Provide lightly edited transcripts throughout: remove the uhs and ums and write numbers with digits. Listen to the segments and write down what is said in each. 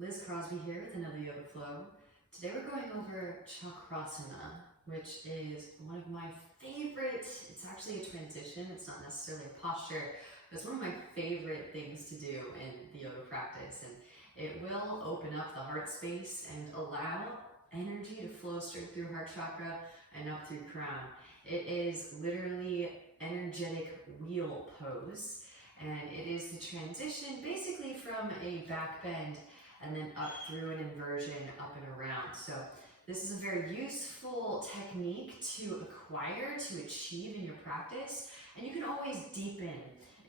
Liz Crosby here with another Yoga Flow. Today we're going over Chakrasana, which is one of my favorite, it's actually a transition, it's not necessarily a posture, but it's one of my favorite things to do in the yoga practice. And it will open up the heart space and allow energy to flow straight through heart chakra and up through crown. It is literally energetic wheel pose, and it is the transition basically from a backbend and then up through an inversion, up and around. So this is a very useful technique to acquire, to achieve in your practice, and you can always deepen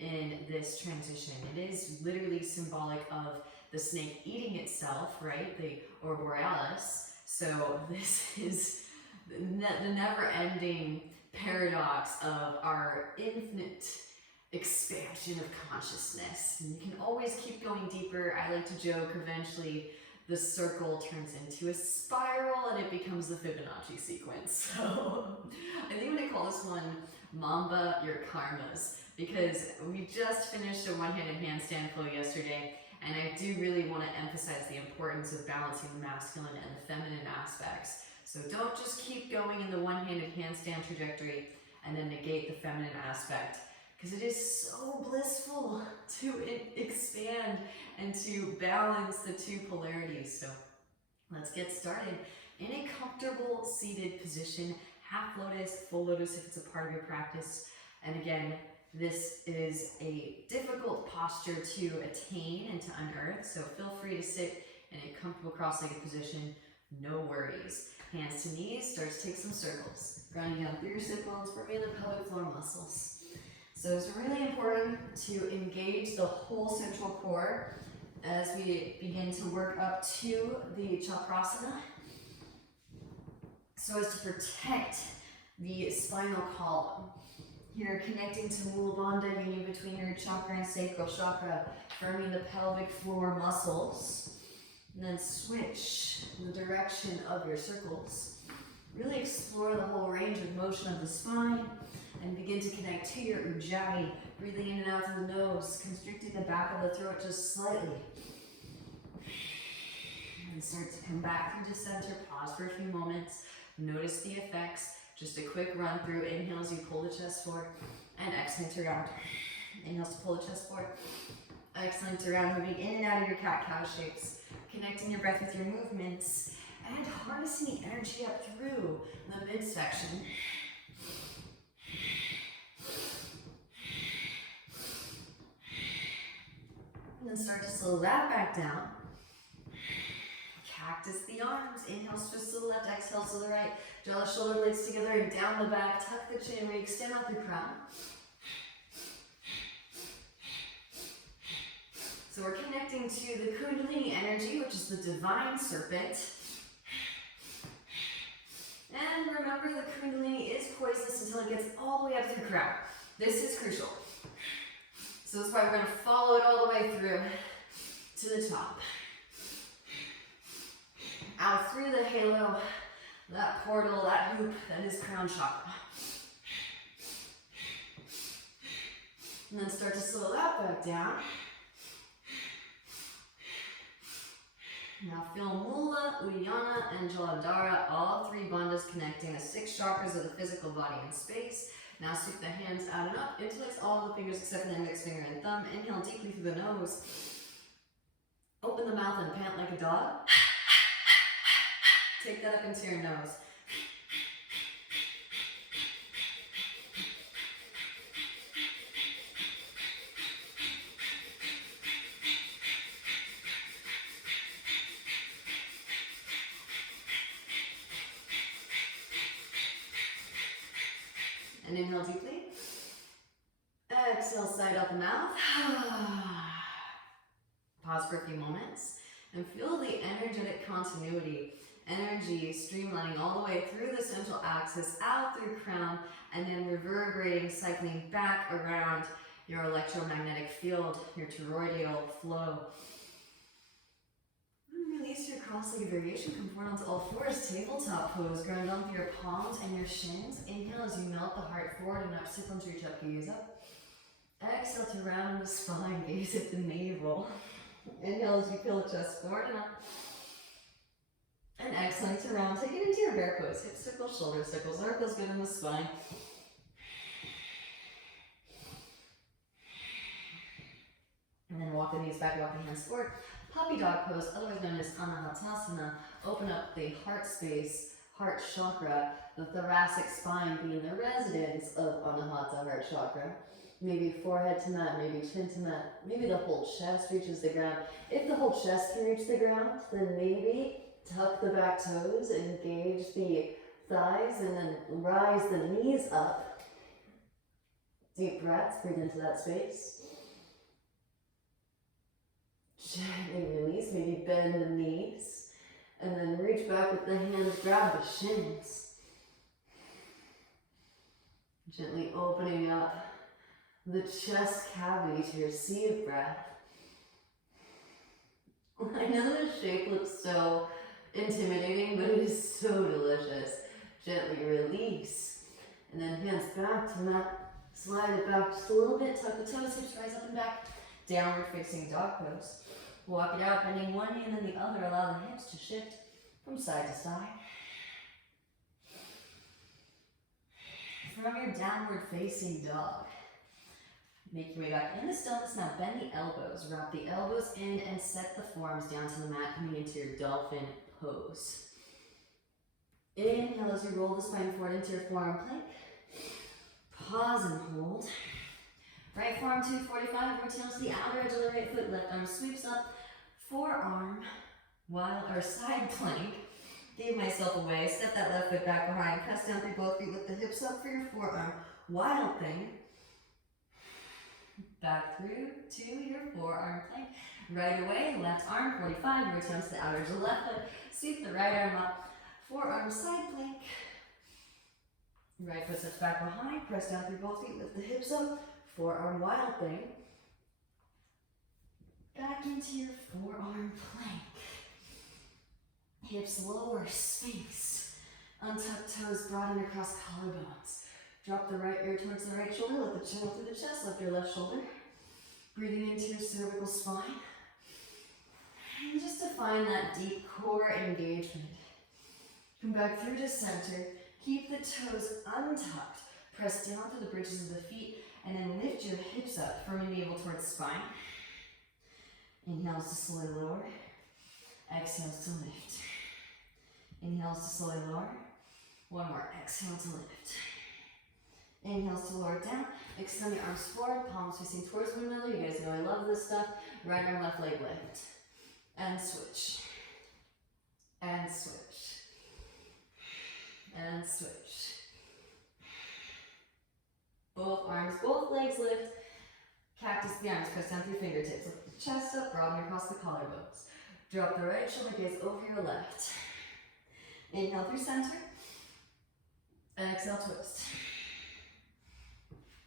in this transition. It is literally symbolic of the snake eating itself, right? The Borealis. So this is the never-ending paradox of our infinite expansion of consciousness. And you can always keep going deeper. I like to joke, eventually the circle turns into a spiral and it becomes the Fibonacci sequence. So I think I'm gonna call this one Mamba Your Karmas, because we just finished a one-handed handstand flow yesterday, and I do really want to emphasize the importance of balancing the masculine and the feminine aspects. So don't just keep going in the one-handed handstand trajectory and then negate the feminine aspect, because it is so blissful to expand and to balance the two polarities. So let's get started in a comfortable seated position, half lotus, full lotus if it's a part of your practice. And again, this is a difficult posture to attain and to unearth, so feel free to sit in a comfortable cross-legged position, no worries. Hands to knees, start to take some circles, grounding down through your sit bones, working the pelvic floor muscles. So it's really important to engage the whole central core as we begin to work up to the Chakrasana, so as to protect the spinal column. Here, connecting to Mula Bandha, union between your chakra and sacral chakra, firming the pelvic floor muscles. And then switch the direction of your circles. Really explore the whole range of motion of the spine and begin to connect to your ujjayi, breathing in and out through the nose, constricting the back of the throat just slightly. And start to come back through the center, pause for a few moments, notice the effects. Just a quick run through. Inhale as you pull the chest forward, and exhale to round. Inhale to pull the chest forward, exhaling to round, moving in and out of your cat-cow shapes, connecting your breath with your movements, and harnessing the energy up through the midsection. And then start to slow that back down. Cactus the arms. Inhale, twist to the left, exhale to the right. Draw the shoulder blades together and down the back. Tuck the chin, re-extend out the crown. So we're connecting to the Kundalini energy, which is the divine serpent. And remember, the Kundalini is poisonous until it gets all the way up through crown. This is crucial. So that's why we're going to follow it all the way through to the top. Out through the halo, that portal, that hoop, that is crown chakra. And then start to slow that back down. Now feel Mula, Uddiyana, and Jalandhara, all three bandhas connecting the 6 chakras of the physical body and space. Now sweep the hands out and up, interlace all the fingers except for the index finger and thumb. Inhale deeply through the nose. Open the mouth and pant like a dog. Take that up into your nose. And inhale deeply. Exhale, side out the mouth. Pause for a few moments and feel the energetic continuity. Energy streamlining all the way through the central axis, out through crown, and then reverberating, cycling back around your electromagnetic field, your toroidal flow. And release your cross-legged variation. Come forward onto all fours, tabletop pose. Ground down through your palms and your shins. Inhale as you melt the heart forward and up, sip onto your chest, gaze up. Exhale to round the spine, gaze at the navel. Inhale as you peel the chest forward and up. And exhaling to round. Take it into your bear pose. Hip circles, shoulder circles. Where it feels good in the spine. And then walk the knees back, walk the hands forward. Puppy dog pose, otherwise known as Untitled. Open up the heart space, heart chakra, the thoracic spine being the residence of Anahata heart chakra. Maybe forehead to mat, maybe chin to mat, maybe the whole chest reaches the ground. If the whole chest can reach the ground, then maybe tuck the back toes, engage the thighs, and then rise the knees up. Deep breaths, breathe into that space. Gently release, maybe bend the knees, and then reach back with the hands, grab the shins. Gently opening up the chest cavity to receive breath. I know the shape looks so intimidating, but it is so delicious. Gently release, and then hands back to mat. Slide it back just a little bit, tuck the toes, hips rise up and back. Downward facing dog pose. Walk it out, bending one knee and then the other. Allow the hips to shift from side to side. From your downward facing dog, make your way back in the stillness. Now bend the elbows, wrap the elbows in and set the forearms down to the mat, coming into your dolphin pose. Inhale as you roll the spine forward into your forearm plank. Pause and hold. Right forearm 245, rotates to the outer edge of the right foot, left arm sweeps up, forearm, side plank. Give myself away, step that left foot back behind, press down through both feet, lift the hips up for your forearm. Wild thing. Back through to your forearm plank. Right away, left arm 45, rotates to the outer edge of the left foot, sweep the right arm up, forearm side plank. Right foot steps back behind, press down through both feet, lift the hips up. Forearm wild thing. Back into your forearm plank. Hips lower, sphinx. Untuck toes, broaden across collarbones. Drop the right ear towards the right shoulder, let the chin up through the chest, lift your left shoulder. Breathing into your cervical spine. And just to find that deep core engagement. Come back through to center. Keep the toes untucked. Press down through the bridges of the feet. And then lift your hips up, firming the navel towards the spine. Inhales to slowly lower. Exhales to lift. Inhales to slowly lower. One more. Exhale to lift. Inhales to lower down. Extend the arms forward, palms facing towards one another. You guys know I love this stuff. Right arm, left leg lift. And switch. And switch. And switch. Both arms, both legs lift. Cactus the arms, press down through fingertips. Lift the chest up, broaden across the collarbones. Drop the right shoulder, gaze over your left. Inhale through center. Exhale, twist.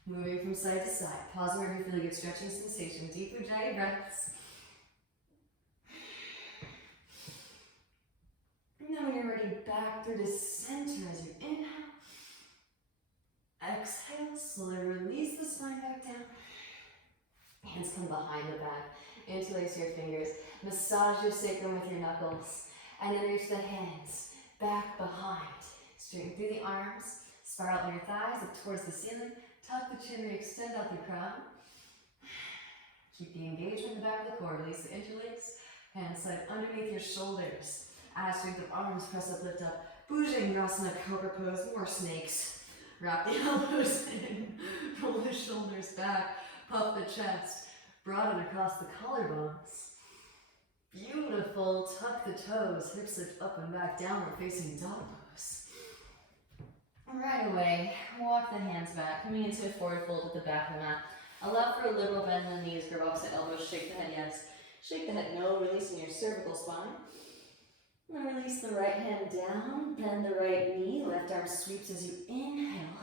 Moving from side to side. Pause wherever you feel a good stretching sensation. Deep Ujjayi breaths. And then when you're ready, back through to center as you inhale. Exhale, slowly release the spine back down. Hands come behind the back. Interlace your fingers. Massage your sacrum with your knuckles. And then reach the hands back behind. Straighten through the arms. Spiral on your thighs up towards the ceiling. Tuck the chin, extend out the crown. Keep the engagement in the back of the core. Release the interlace. Hands slide underneath your shoulders. Add strength of arms, press up, lift up. Bhujangasana, cobra pose, more snakes. Wrap the elbows in, roll the shoulders back, puff the chest, broaden across the collarbones. Beautiful, tuck the toes, hips lift up and back, downward facing dog pose. Right away, walk the hands back, coming into a forward fold at the back of the mat. Allow for a liberal bend in the knees, grab opposite elbows, shake the head yes. Shake the head no, releasing your cervical spine. And then release the right hand down, bend the right knee, left arm sweeps as you inhale.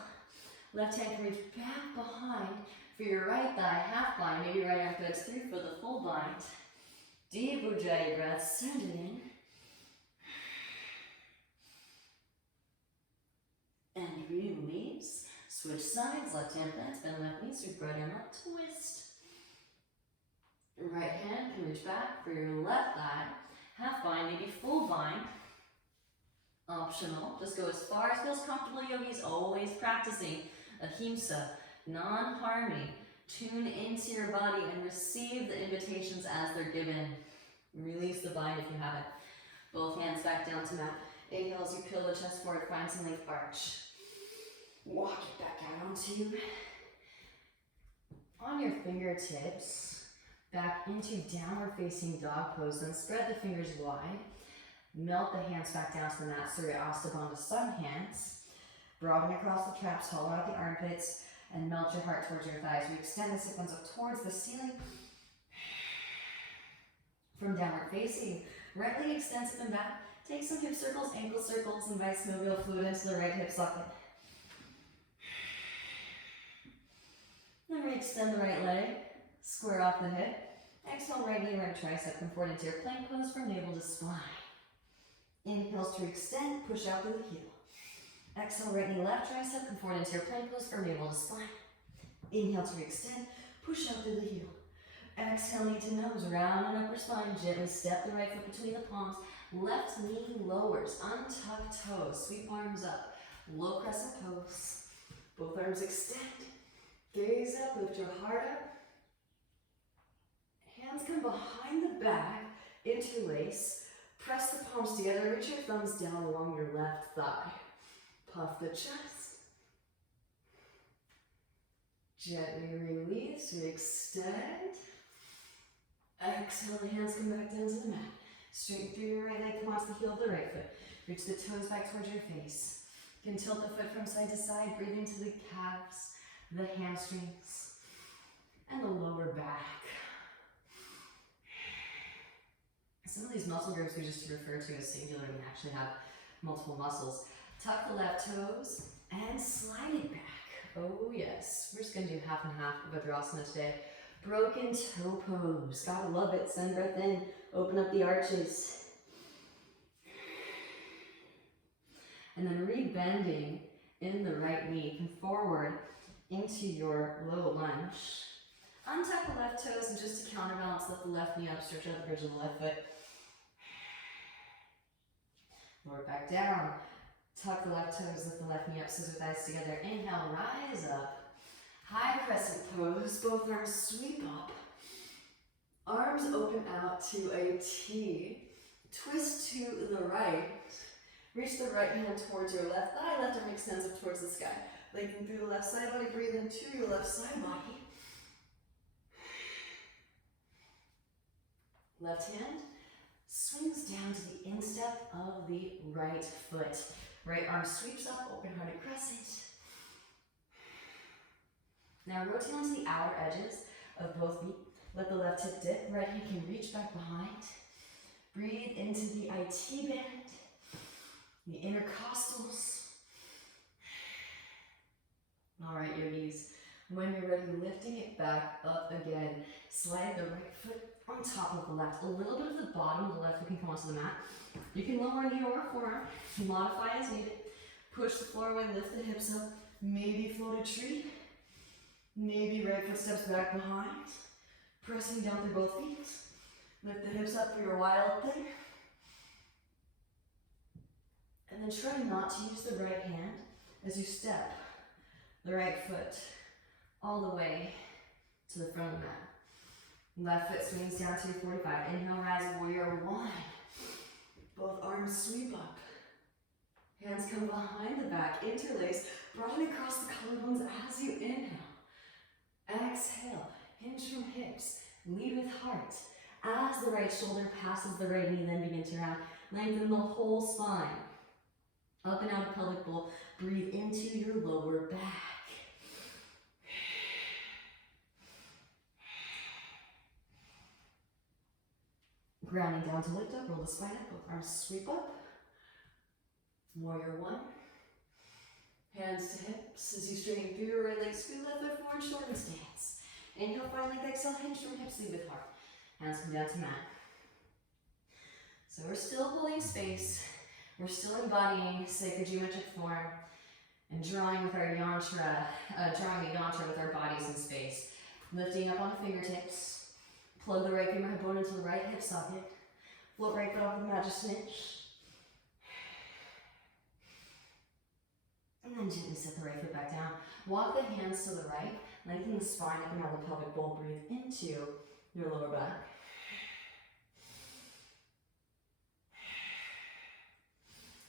Left hand can reach back behind for your right thigh, half bind, maybe right arm flex through for the full bind. Deep Ujjayi breath, send it in. And release. Switch sides, left hand plants, bend left knee, sweep right arm up, twist. Right hand can reach back for your left thigh. Half bind, maybe full bind. Optional. Just go as far as feels comfortable, yogis. Always practicing ahimsa, non-harming. Tune into your body and receive the invitations as they're given. Release the bind if you haven't. Both hands back down to mat. Inhale as you peel the chest forward, find some length arch. Walk it back out onto you. On your fingertips, back into downward facing dog pose, then spread the fingers wide. Melt the hands back down to the mat, Surya Astabandha sun hands. Broaden across the traps, hollow out the armpits, and melt your heart towards your thighs. We extend the sit bones up towards the ceiling. From downward facing, right leg extends up and back. Take some hip circles, ankle circles, invite synovial fluid into the right hip socket. Then we extend the right leg, square off the hip. Exhale, right knee, right tricep, come forward into your plank pose from navel to spine. Inhales to extend, push out through the heel. Exhale, right knee, left tricep, come forward into your plank pose from navel to spine. Inhale to extend, push out through the heel. Exhale, knee to nose, round and upper spine, gently step the right foot between the palms. Left knee lowers, untuck toes, sweep arms up. Low crescent pose. Both arms extend. Gaze up, lift your heart up. Hands come behind the back, interlace. Press the palms together, reach your thumbs down along your left thigh. Puff the chest. Gently release, we extend. Exhale, the hands come back down to the mat. Straighten through your right leg, come onto the heel of the right foot. Reach the toes back towards your face. You can tilt the foot from side to side, breathe into the calves, the hamstrings, and the lower back. Some of these muscle groups we just refer to as singular and actually have multiple muscles. Tuck the left toes and slide it back. Oh yes, we're just going to do half and half of Vajrasana today. Broken toe pose. Gotta love it. Send breath in. Open up the arches. And then rebending in the right knee. Come forward into your low lunge. Untuck the left toes and just to counterbalance, lift the left knee up, stretch out the bridge of the left foot. Lower it back down. Tuck the left toes, lift the left knee up, scissor thighs together. Inhale, rise up. High crescent pose, both arms sweep up. Arms open out to a T. Twist to the right. Reach the right hand towards your left thigh. Left arm extends up towards the sky. Lengthen through the left side body. Breathe into your left side body. Left hand swings down to the instep of the right foot. Right arm sweeps up, open-hearted crescent. Now rotate onto the outer edges of both feet. Let the left hip dip. Right hand can reach back behind. Breathe into the IT bend, the intercostals. All right, yogis. When you're ready, lifting it back up again. Slide the right foot on top of the left. A little bit of the bottom of the left foot can come onto the mat. You can lower a knee or a forearm. Modify as needed. Push the floor away, lift the hips up. Maybe float a tree. Maybe right foot steps back behind. Pressing down through both feet. Lift the hips up for your wild thing. And then try not to use the right hand as you step the right foot all the way to the front of the mat. Left foot swings down to 45. Inhale, rise, warrior one. Both arms sweep up. Hands come behind the back, interlace, broaden across the collarbones as you inhale. Exhale, hinge from hips, lead with heart. As the right shoulder passes the right knee, then begin to round. Lengthen the whole spine. Up and out of pelvic bowl. Breathe into your lower back. Grounding down to lift up, roll the spine up, both arms sweep up. Warrior one. Hands to hips as you straighten through your right leg, scoot left foot forward, shorten stance. Inhale, find length, exhale, hinge from hips, lead with heart. Hands come down to mat. So we're still holding space. We're still embodying sacred geometric form and drawing with our yantra, drawing a yantra with our bodies in space. Lifting up on the fingertips. Plug the right femur head bone into the right hip socket. Float right foot off the mat, just snitch. And then gently set the right foot back down. Walk the hands to the right, lengthen the spine up and out the pelvic bowl. Breathe into your lower back.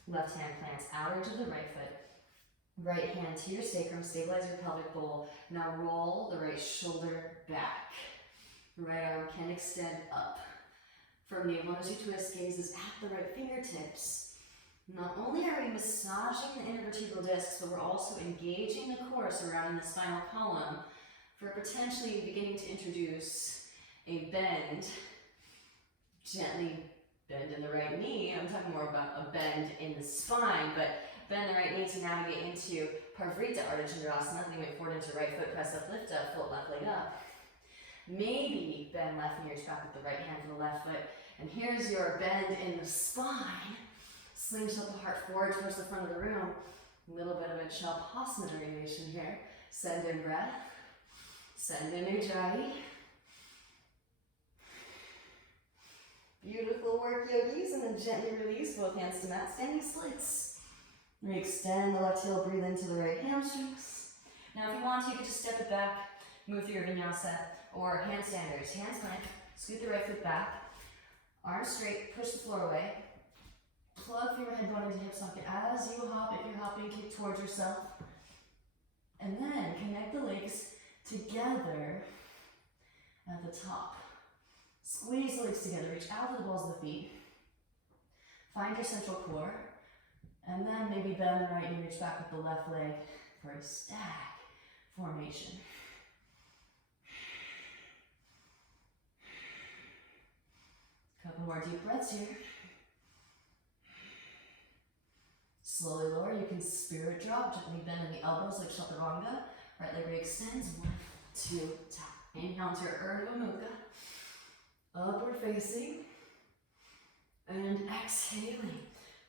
Left hand plants outer edge of the right foot. Right hand to your sacrum, stabilize your pelvic bowl. Now roll the right shoulder back. Right arm can extend up. From navel as you twist, gaze is at the right fingertips. Not only are we massaging the intervertebral discs, but we're also engaging the core surrounding the spinal column for potentially beginning to introduce a bend. Gently bend in the right knee. I'm talking more about a bend in the spine, but bend the right knee to navigate into Parvrita Ardha Chandrasana. Lean weight forward into right foot, press up, lift up, float left leg up. Maybe bend left knee, reach back with the right hand to the left foot. And here's your bend in the spine. Slingshot the heart forward towards the front of the room. A little bit of a Chakrasana variation here. Send in breath. Send in Ujjayi. Beautiful work, yogis, and then gently release both hands to mat, standing splits. Re-extend the left heel, breathe into the right hamstrings. Now if you want to, you can just step it back, move through your vinyasa, or handstanders. Hands plank, scoot the right foot back, arms straight, push the floor away. Plug your head bone into hip socket as you hop. If you're hopping, kick towards yourself. And then connect the legs together at the top. Squeeze the legs together, reach out to the balls of the feet. Find your central core. And then maybe bend the right knee, reach back with the left leg for a stag formation. Couple more deep breaths here. Slowly lower, you can spirit drop, gently bend in the elbows like Chaturanga. Right leg re-extends, 1, 2, tap. Inhale into your Urdhva Mukha. Upward facing. And exhaling.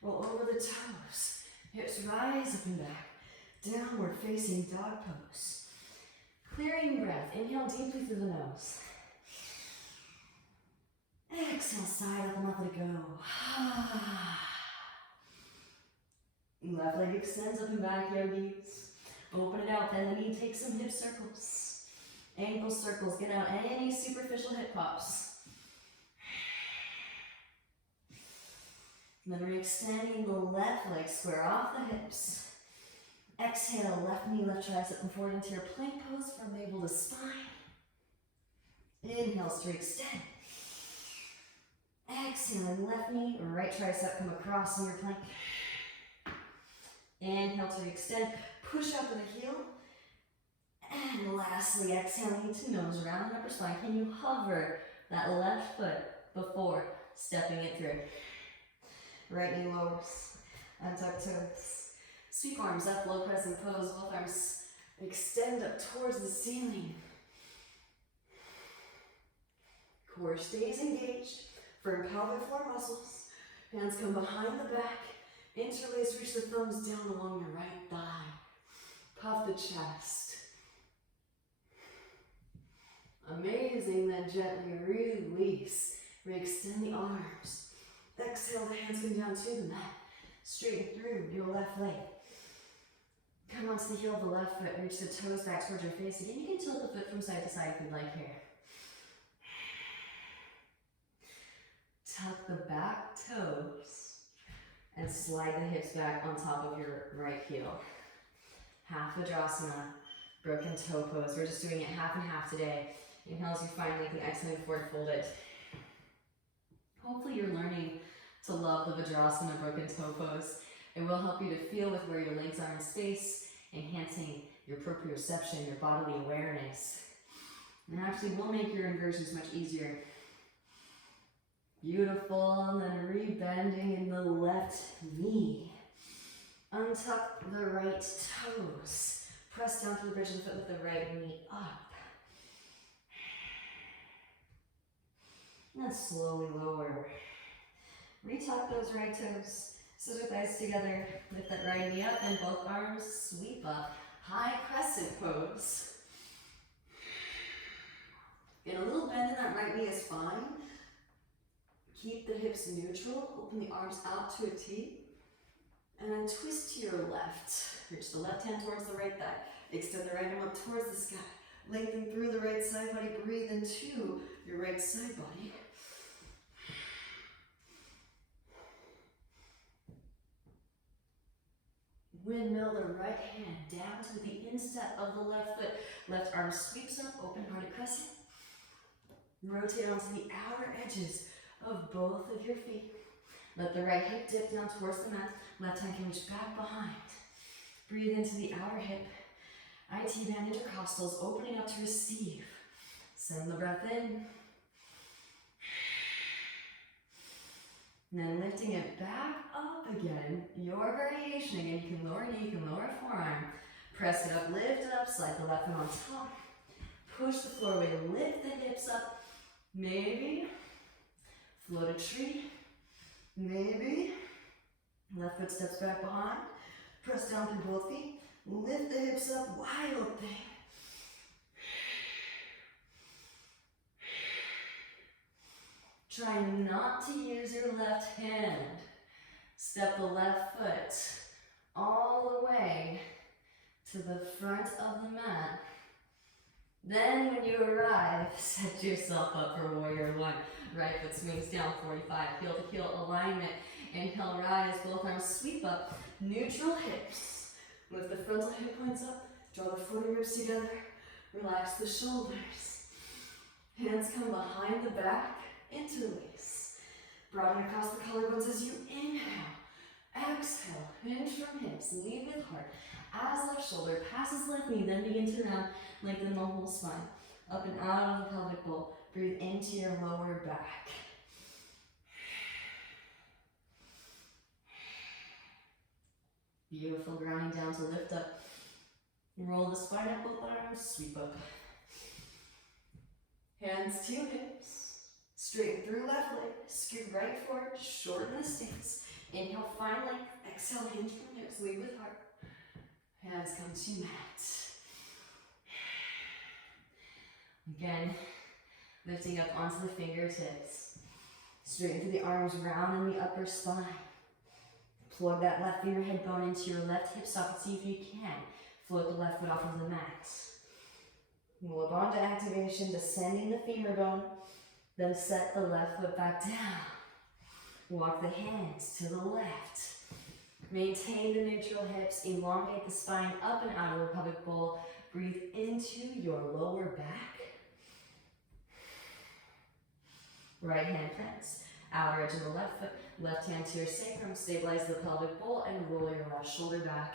Roll over the toes. Hips rise up and back. Downward facing dog pose. Clearing breath. Inhale deeply through the nose. Exhale, side up and let it go. Left leg extends up and back, yogis. Open it out, bend the knee, take some hip circles. Ankle circles, get out any superficial hip pops. And then re-extending the left leg, square off the hips. Exhale, left knee, left tricep, and forward into your plank pose from navel to spine. Inhale to extend. Exhaling, left knee, right tricep, come across in your plank. Inhale to extend, push up with the heel. And lastly, exhaling to nose around the upper spine. Can you hover that left foot before stepping it through? Right knee lowers, untuck toes. Sweep arms up, low crescent pose. Both arms extend up towards the ceiling. Core stays engaged. Firm pelvic floor muscles. Hands come behind the back. Interlace, reach the thumbs down along your right thigh. Puff the chest. Amazing, then gently release. Re-extend the arms. Exhale, the hands come down to the mat. Straighten through your left leg. Come onto the heel of the left foot. Reach the toes back towards your face. Again, you can tilt the foot from side to side if you'd like here. Tuck the back toes. And slide the hips back on top of your right heel. Half Vajrasana, broken toe pose. We're just doing it half and half today. Inhale as you find lengthening, exhaling forward, fold it. Hopefully you're learning to love the Vajrasana broken toe pose. It will help you to feel with where your legs are in space, enhancing your proprioception, your bodily awareness. And actually will make your inversions much easier. Beautiful, and then re-bending in the left knee. Untuck the right toes. Press down through the bridge of the foot with the right knee up. And then slowly lower. Retuck those right toes. Scissor thighs together. Lift that right knee up and both arms sweep up. High crescent pose. And a little bend in that right knee is fine. Keep the hips neutral. Open the arms out to a T. And then twist to your left. Reach the left hand towards the right thigh. Extend the right arm up towards the sky. Lengthen through the right side body. Breathe into your right side body. Windmill the right hand down to the instep of the left foot. Left arm sweeps up, open-hearted crescent. Rotate onto the outer edges of both of your feet. Let the right hip dip down towards the mat. Left hand can reach back behind. Breathe into the outer hip. IT band intercostals, opening up to receive. Send the breath in. And then lifting it back up again. Your variation again. You can lower knee, you can lower forearm. Press it up, lift it up, slide the left foot on top. Push the floor away, lift the hips up. Maybe float a tree. Maybe left foot steps back behind. Press down through both feet. Lift the hips up, wild thing. Try not to use your left hand. Step the left foot all the way to the front of the mat. Then when you arrive, set yourself up for warrior one. Right foot swings down 45, heel to heel alignment. Inhale, rise, both arms sweep up. Neutral hips. Lift the frontal hip points up. Draw the foot and ribs together. Relax the shoulders. Hands come behind the back. Interlace. Broaden across the collarbones as you inhale. Exhale. Hinge from hips. Lead with heart. As left shoulder passes left knee, then begin to round. Lengthen the whole spine. Up and out of the pelvic bowl. Breathe into your lower back. Beautiful, grounding down to lift up. Roll the spine up, both arms, sweep up. Hands to hips. Straighten through left leg, scoot right forward, shorten the stance. Inhale, find length. Exhale, hinge from hips, lead with heart. Hands come to mat. Again, lifting up onto the fingertips. Straighten through the arms, round in the upper spine. Plug that left finger head bone into your left hip socket. See if you can float the left foot off of the mat. Move on to activation, descending the femur bone. Then set the left foot back down. Walk the hands to the left. Maintain the neutral hips. Elongate the spine up and out of the pelvic bowl. Breathe into your lower back. Right hand plants. Outer edge of the left foot. Left hand to your sacrum. Stabilize the pelvic bowl and roll your left shoulder back.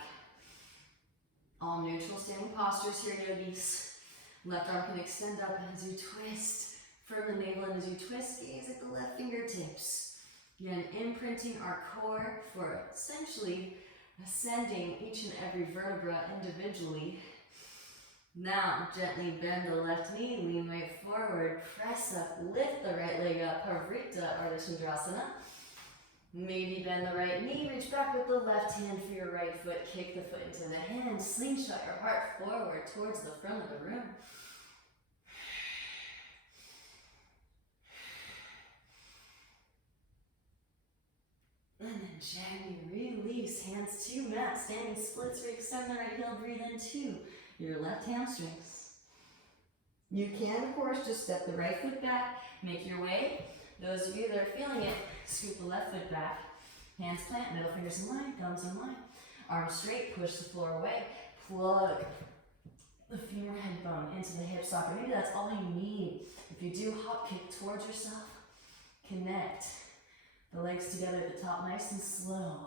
All neutral standing postures here, yogis. Left arm can extend up as you twist. Firm the navel, and as you twist, gaze at the left fingertips. Again, imprinting our core for essentially ascending each and every vertebra individually. Now, gently bend the left knee, lean weight forward, press up, lift the right leg up, Parivrtta Ardha Chandrasana. Maybe bend the right knee, reach back with the left hand for your right foot, kick the foot into the hand, slingshot your heart forward towards the front of the room. And then gently release, hands to mat, standing splits, re-extend the right heel, breathe into your left hamstrings. You can, of course, just step the right foot back, make your way. Those of you that are feeling it, scoop the left foot back. Hands plant, middle fingers in line, thumbs in line. Arms straight, push the floor away. Plug the femur head bone into the hip socket. Maybe that's all you need. If you do, hop kick towards yourself. Connect the legs together at the top, nice and slow.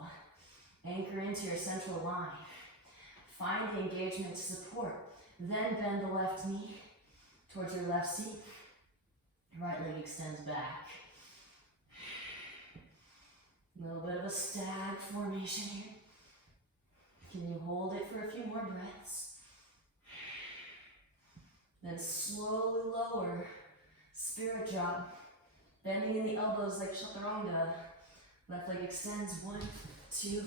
Anchor into your central line. Find the engagement to support. Then bend the left knee towards your left seat. Right leg extends back. A little bit of a stag formation here. Can you hold it for a few more breaths? Then slowly lower, spirit drop. Bending in the elbows like chaturanga. Left leg extends, 1, 2,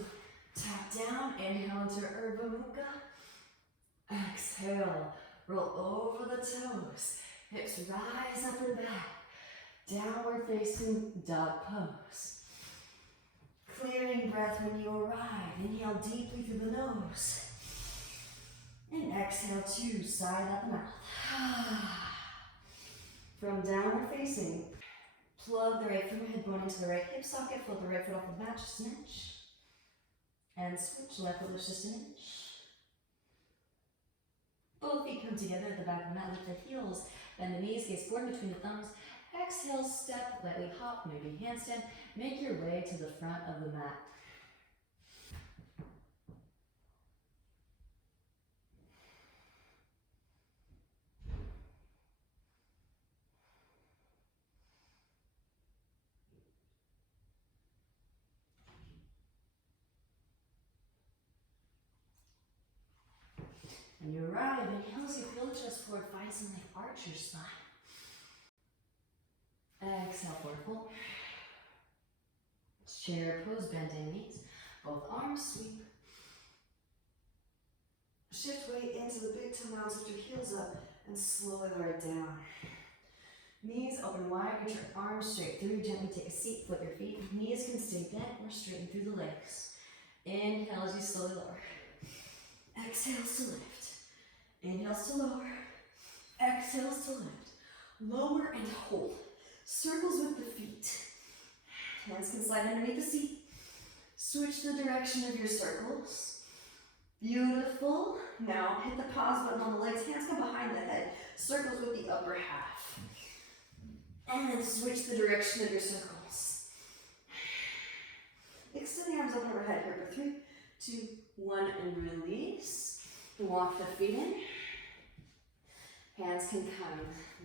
tap down. Inhale into Urdhva Mukha. Exhale, roll over the toes. Hips rise up and back. Downward facing dog pose. Clearing breath when you arrive. Inhale deeply through the nose. And exhale to side out the mouth. From downward facing, plug the right forehead bone into the right hip socket, flip the right foot off the mat just an inch. And switch, left foot lifts just an inch. Both feet come together at the back of the mat, lift the heels, bend the knees, gaze forward between the thumbs. Exhale, step, lightly hop, maybe handstand. Make your way to the front of the mat. And you arrive, inhale as you feel the chest forward, find some like arch your spine. Exhale, forward fold. Chair pose, bending knees. Both arms sweep. Shift weight into the big toe mounds, lift your heels up and slowly lower it down. Knees open wide, reach your arms straight through. Gently take a seat, flip your feet. Knees can stay bent or straighten through the legs. Inhale as you slowly lower. Exhales to lift. Inhales to lower. Exhales to lift. Lower and hold. Circles with the feet. Hands can slide underneath the seat. Switch the direction of your circles. Beautiful. Now hit the pause button on the legs. Hands come behind the head. Circles with the upper half. And then switch the direction of your circles. Extend the arms up overhead here for 3, 2, 1, and release. Walk the feet in. Hands can come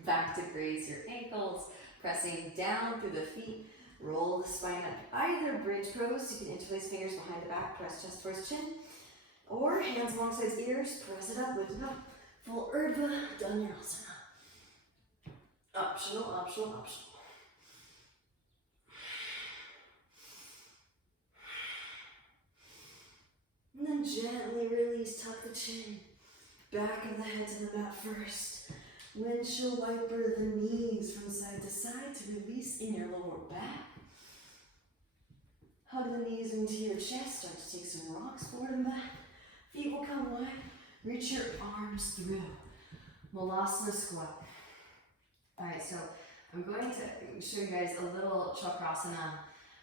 back to graze your ankles. Pressing down through the feet, roll the spine up. Either bridge pose, you can interlace fingers behind the back, press chest towards chin. Or hands alongside ears, press it up, lift it up. Full Urdhva Dhanurasana. Optional, optional, optional. And then gently release, tuck the chin. Back of the head to the mat first. Windshield wiper the knees from side to side to release in your lower back. Hug the knees into your chest. Start to take some rocks forward and back. Feet will come wide. Reach your arms through. Malasana squat. Alright, so I'm going to show you guys a little Chakrasana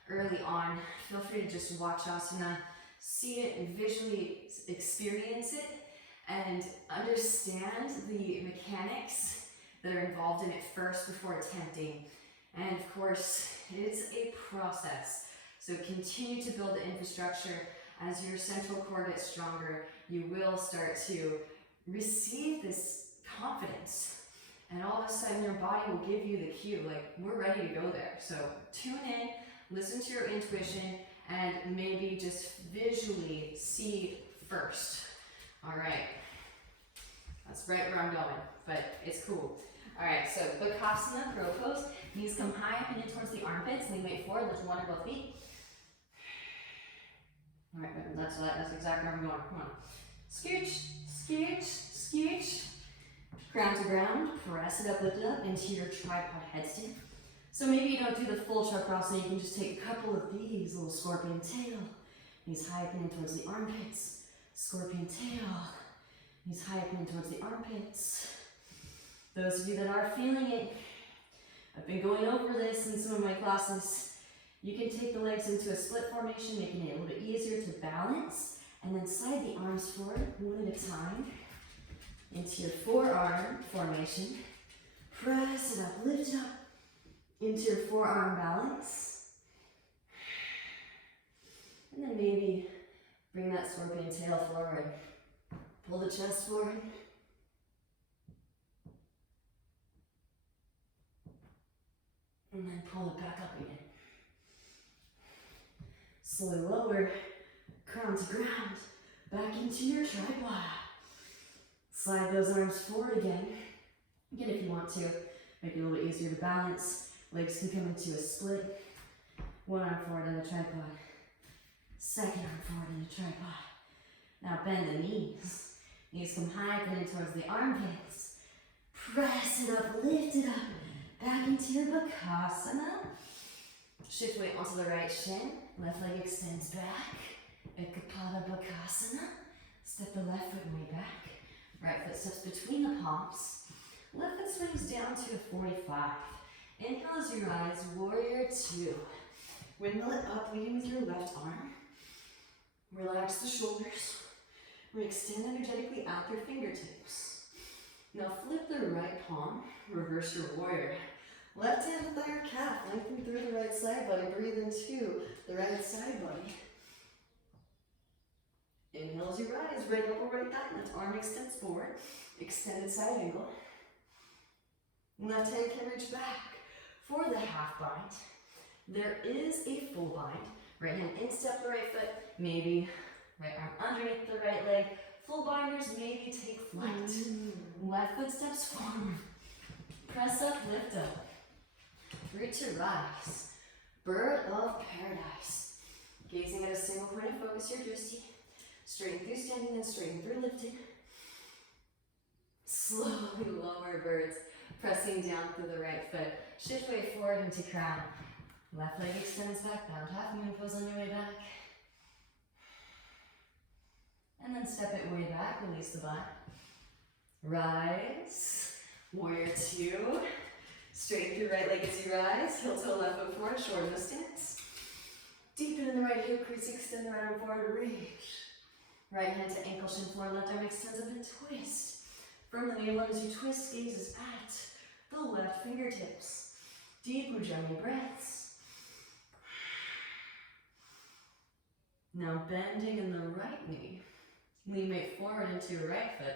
early on. Feel free to just watch asana, see it and visually experience it. And understand the mechanics that are involved in it first before attempting. And of course, it's a process. So continue to build the infrastructure. As your central core gets stronger, you will start to receive this confidence. And all of a sudden, your body will give you the cue, like, we're ready to go there. So tune in, listen to your intuition, and maybe just visually see first. All right, that's right where I'm going, but it's cool. All right, so Bakasana, crow pose. Knees come high up and in towards the armpits. Lean weight forward, lift one or both feet. All right, that's exactly where I'm going. Come on. Scooch, scooch, scooch. Ground to ground, press it up, lift it up into your tripod headstand. So maybe you don't do the full Chakrasana, you can just take a couple of these, little scorpion tail. Knees high up and in towards the armpits. Scorpion tail, knees high up and towards the armpits. Those of you that are feeling it, I've been going over this in some of my classes. You can take the legs into a split formation, making it a little bit easier to balance, and then slide the arms forward one at a time into your forearm formation. Press it up, lift it up into your forearm balance. And then maybe bring that scorpion tail forward. Pull the chest forward. And then pull it back up again. Slowly lower, crown to ground, back into your tripod. Slide those arms forward again. Again, if you want to, make it a little bit easier to balance. Legs can come into a split. One arm forward in the tripod. Second arm forward in the tripod. Now bend the knees. Knees come high, bend towards the armpits. Press it up, lift it up. Back into your Bakasana. Shift weight onto the right shin. Left leg extends back. Ekapada Bakasana. Step the left foot way back. Right foot steps between the palms. Left foot swings down to a 45. Inhale as you rise, warrior two. Windmill it up, leading with your left arm. Relax the shoulders. We extend energetically out your fingertips. Now flip the right palm, reverse your warrior. Left hand with your calf, lengthen through the right side body. Breathe into the right side body. Inhale as you rise, right elbow, right thigh. Left arm extends forward. Extended side angle. Left hand can reach back for the half bind. There is a full bind. Right hand instep the right foot, maybe right arm underneath the right leg. Full binders, maybe take flight. Left foot steps forward. Press up, lift up. Root to rise. Bird of paradise. Gazing at a single point of focus, your drishti. Straighten through standing, then straighten through lifting. Slowly lower birds. Pressing down through the right foot. Shift weight forward into crown. Left leg extends back, bound half moon pose on your way back. And then step it way back, release the butt. Rise. Warrior two. Straighten through right leg as you rise. Heel toe left foot forward, shorten the stance. Deepen in the right hip crease, extend the right arm forward, reach. Right hand to ankle, shin floor, left arm extends up and twist. From the navel as you twist, gazes at the left fingertips. Deep Ujjayi breaths. Now bending in the right knee. Lean weight forward into your right foot.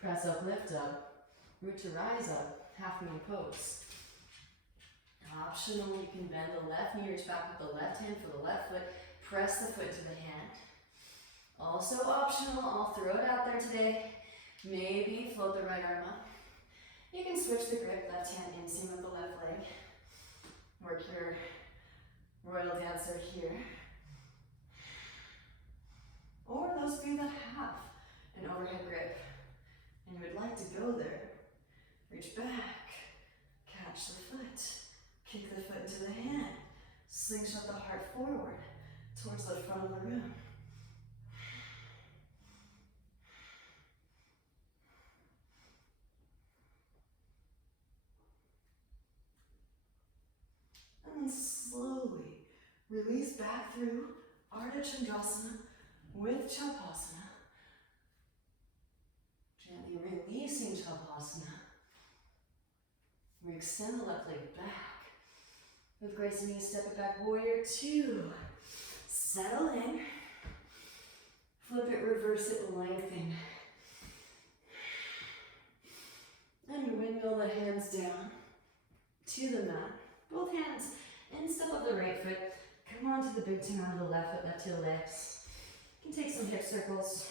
Press up, lift up. Root to rise up. Half moon pose. Optional, you can bend the left knee, reach back with the left hand for the left foot. Press the foot to the hand. Also optional, I'll throw it out there today. Maybe float the right arm up. You can switch the grip, left hand inseam with the left leg. Work your royal dancer here. Or those of you that have an overhead grip and you would like to go there, reach back, catch the foot, kick the foot into the hand, slingshot the heart forward towards the front of the room. And then slowly release back through Ardha Chandrasana with Chakrasana. Gently releasing Chakrasana. We extend the left leg back. With grace and ease, step it back, warrior two. Settle in. Flip it, reverse it, lengthen. And windmill the hands down to the mat. Both hands instep of the right foot. Come on to the big toe on the left foot, left heel lifts. You can take some hip circles.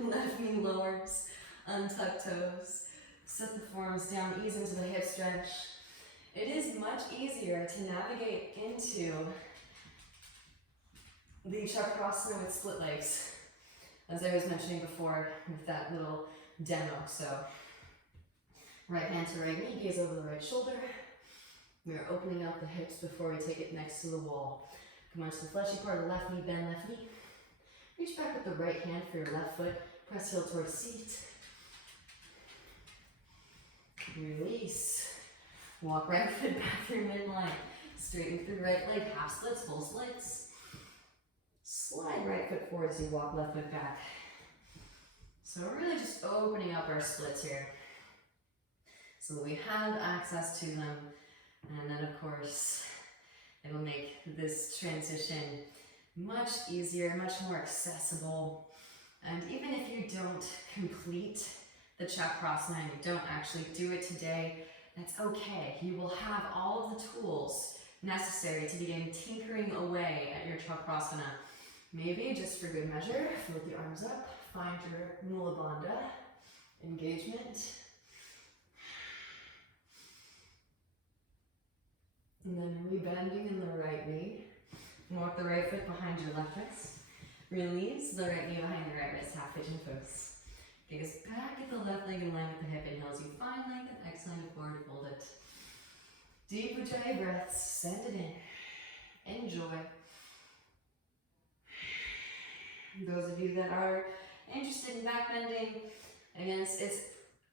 Left knee lowers, untuck toes. Set the forearms down, ease into the hip stretch. It is much easier to navigate into the Chakrasana with split legs, as I was mentioning before with that little demo. So, right hand to right knee, gaze over the right shoulder. We are opening up the hips before we take it next to the wall. Come on to the fleshy part of the left knee, bend left knee. Reach back with the right hand for your left foot. Press heel towards seat. Release. Walk right foot back through midline. Straighten through right leg, half splits, full splits. Slide right foot forward as you walk left foot back. So we're really just opening up our splits here, so that we have access to them. And then of course, it will make this transition much easier, much more accessible. And even if you don't complete the Chakrasana and you don't actually do it today, that's okay. You will have all of the tools necessary to begin tinkering away at your Chakrasana. Maybe just for good measure, float the arms up, find your Mula Bandha engagement. And then rebending in the right knee. Walk the right foot behind your left wrist. Release the right knee behind the right wrist, half pigeon pose. Gaze back at the left leg in line with the hip. Inhale as you find length, and exhale you forward, fold it. Deep Ujjayi breaths, send it in. Enjoy. Those of you that are interested in back bending, again, it's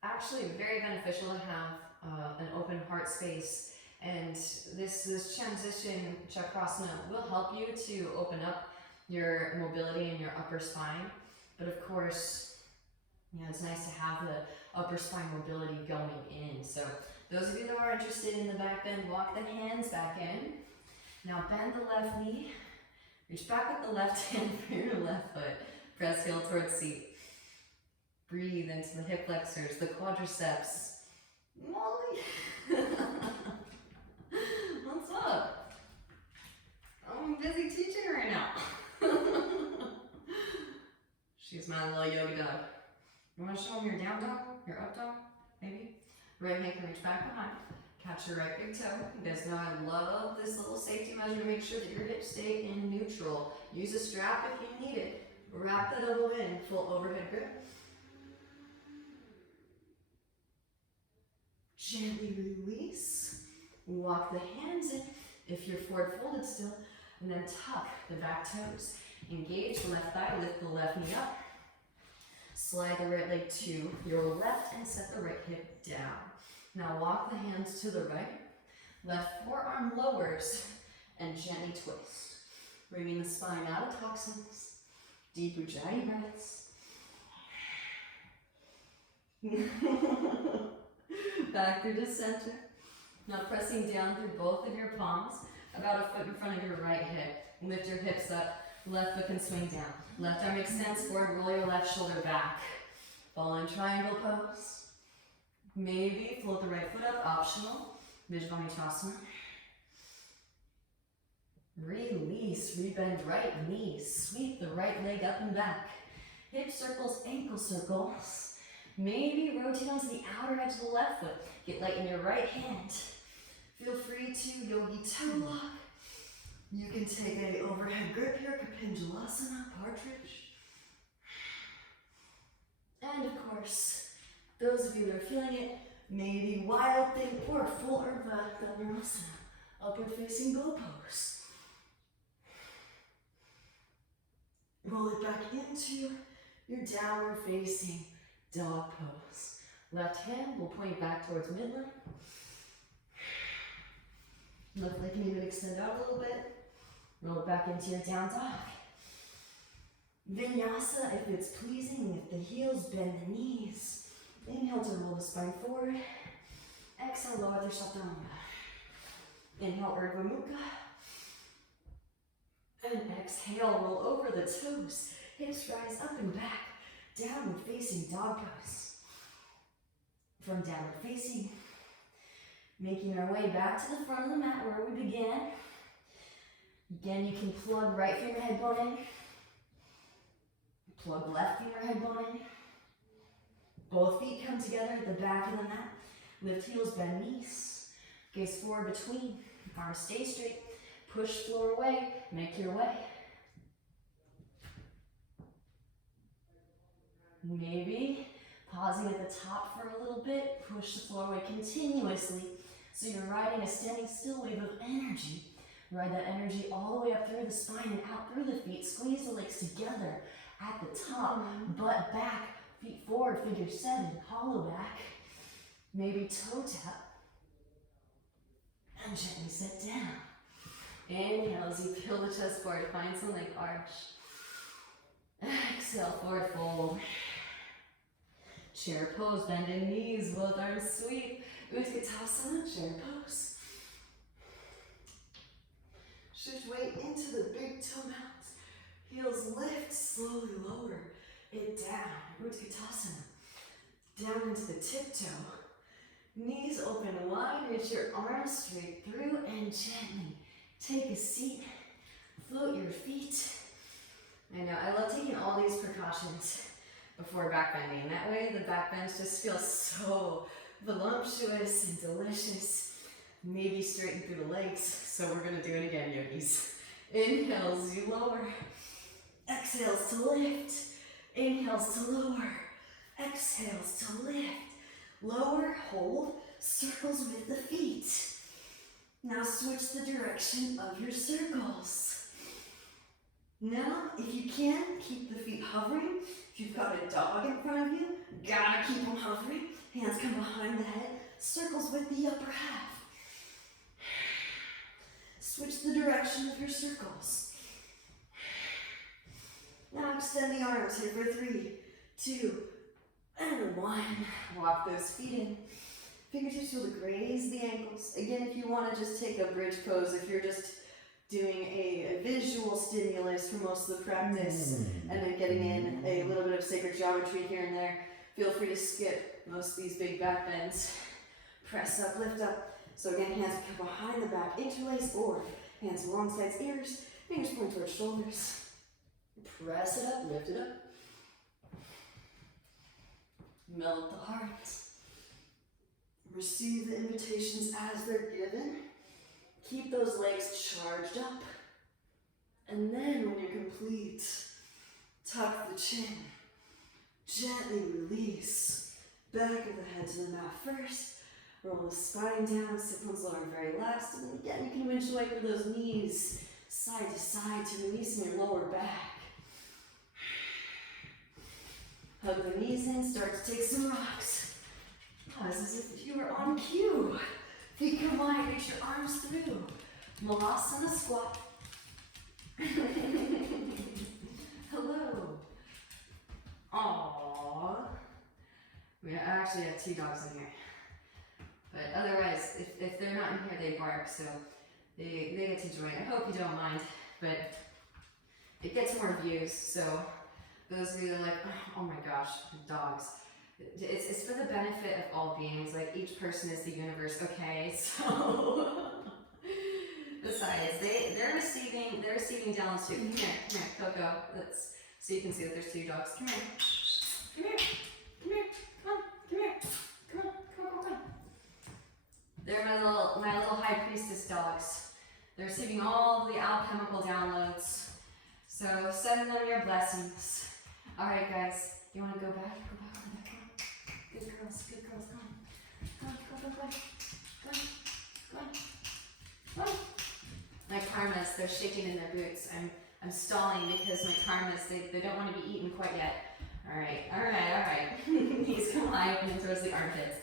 actually very beneficial to have an open heart space. And this transition Chakrasana will help you to open up your mobility in your upper spine. But of course, it's nice to have the upper spine mobility going in. So those of you that are interested in the back bend, walk the hands back in. Now bend the left knee. Reach back with the left hand for your left foot. Press heel towards seat. Breathe into the hip flexors, the quadriceps. Molly! What's up? I'm busy teaching right now. She's my little yogi dog. You want to show them your down dog? Your up dog? Maybe? Right hand can reach back behind. Catch your right big toe. You guys know I love this little safety measure to make sure that your hips stay in neutral. Use a strap if you need it. Wrap the elbow in, full overhead grip. Gently release. Walk the hands in if you're forward folded still, and then tuck the back toes. Engage the left thigh, lift the left knee up. Slide the right leg to your left and set the right hip down. Now walk the hands to the right. Left forearm lowers and gently twist. Bringing the spine out of toxins. Deep Ujjayi breaths. Back through the center. Now pressing down through both of your palms, about a foot in front of your right hip. Lift your hips up, left foot can swing down. Left arm extends forward, roll your left shoulder back. Fall in triangle pose. Maybe float the right foot up, optional. Vijvanichasana. Release, rebend right knee. Sweep the right leg up and back. Hip circles, ankle circles. Maybe rotate onto the outer edge of the left foot. Get light in your right hand. Feel free to yogi toe lock. You can take a overhead grip here, Kapinjalasana, partridge. And of course, those of you that are feeling it, maybe wild thing or full Urdhva Dhanurasana, upward facing bow pose. Roll it back into your downward facing dog pose. Left hand will point back towards midline. Left leg can even extend out a little bit. Roll it back into your down dog. Vinyasa, if it's pleasing, lift the heels, bend the knees. Inhale to roll the spine forward. Exhale, lower the Chaturanga. Inhale, Urdhva Mukha. And exhale, roll over the toes. Hips rise up and back. Downward facing dog pose. From downward facing, making our way back to the front of the mat where we began. Again, you can plug right femur head bone in. Plug left femur head bone in. Both feet come together at the back of the mat. Lift heels, bend knees. Gaze forward between. Arms stay straight. Push floor away. Make your way. Maybe pausing at the top for a little bit. Push the floor away continuously. So you're riding a standing still wave of energy. Ride that energy all the way up through the spine and out through the feet. Squeeze the legs together at the top. Butt back. Feet forward, figure 7, hollow back. Maybe toe tap. And gently sit down. Inhale as you peel the chest forward, find some leg arch. Exhale, forward fold. Chair pose, bend in knees, both arms sweep. Utkatasana, chair pose. Shift weight into the big toe mounts. Heels lift, slowly lower it down. Utkatasana. Down into the tiptoe. Knees open wide, reach your arms straight through and gently take a seat. Float your feet. I know, I love taking all these precautions before back bending. That way the back bend just feels so voluptuous and delicious. Maybe straighten through the legs. So we're gonna do it again, yogis. Inhales, you lower. Exhales to lift. Inhales to lower. Exhales to lift. Lower, hold, circles with the feet. Now switch the direction of your circles. Now, if you can, keep the feet hovering. If you've got a dog in front of you, gotta keep them hovering. Hands come behind the head, circles with the upper half. Switch the direction of your circles. Now extend the arms here for 3, 2, and 1. Walk those feet in. Fingertips will graze the ankles. Again, if you want to just take a bridge pose, if you're just doing a visual stimulus for most of the practice, and then getting in a little bit of sacred geometry here and there, feel free to skip most of these big back bends. Press up, lift up. So again, hands come behind the back, interlace, or hands alongside ears, fingers point towards shoulders. Press it up, lift it up. Melt the heart. Receive the invitations as they're given. Keep those legs charged up. And then when you're complete, tuck the chin. Gently release. Back of the head to the mat first. Roll the spine down, sit bones lower very last. And then again, you can windshield wiper those knees side to side to release in your lower back. Hug the knees in, start to take some rocks. Pause as if you were on cue. Feet come wide, reach your arms through. Malasana squat. Hello. Aww. We actually have 2 dogs in here. But otherwise, if they're not in here, they bark, so they get to join. I hope you don't mind, but it gets more views, so those of you that are like, oh my gosh, dogs. It's for the benefit of all beings, like each person is the universe, okay? So, besides, they're receiving down too. Come here, Coco. So you can see that there's 2 dogs. Come here, come on. They're my little high priestess dogs. They're receiving all the alchemical downloads. So send them your blessings. All right, guys, you want to go back? Go back on the back. Good girls, come on. My karmas, they're shaking in their boots. I'm stalling because my karmas, they don't want to be eaten quite yet. All right. Knees come high and towards the armpits.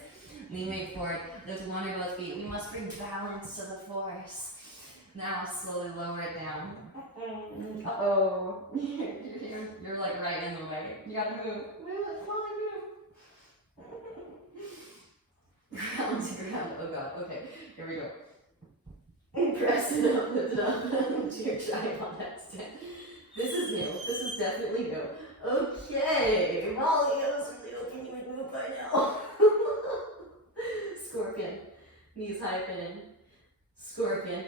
Knee wave forward. Lift one or both feet. We must bring balance to the force. Now slowly lower it down. Uh-oh. You're like right in the way. You gotta move. Move. Ground to ground. Oh god. Okay. Here we go. Press it up, lift it up. Do your tripod handstand. This is new. This is definitely new. Okay. Molly, I was really hoping you would move by now. Scorpion. Knees hyphen. Scorpion.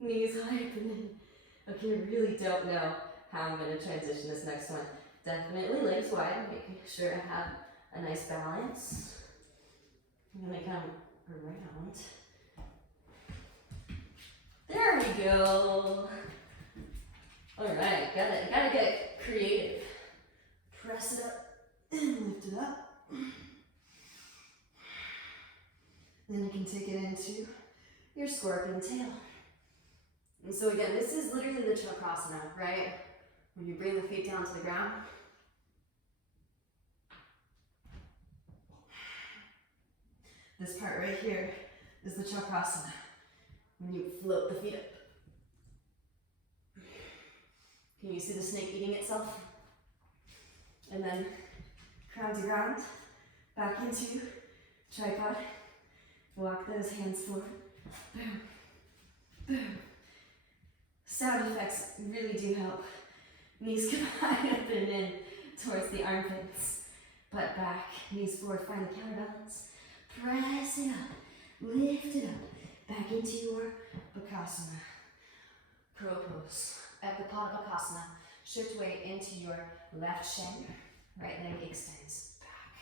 Knees hyphen. Okay, I really don't know how I'm going to transition this next one. Definitely legs wide, making sure I have a nice balance. I'm going to come around. There we go. All right, gotta get creative. Press it up and lift it up. Then you can take it into your scorpion tail. And so again, this is literally the Chakrasana, right? When you bring the feet down to the ground. This part right here is the Chakrasana. When you float the feet up. Can you see the snake eating itself? And then crown to ground, back into tripod. Walk those hands forward. Boom, boom. Sound effects really do help. Knees come high up and in towards the armpits. Butt back, knees forward, find the counterbalance. Press it up, lift it up. Back into your Bakasana. Crow pose. Ekapada. Shift weight into your left shin. Right leg extends back.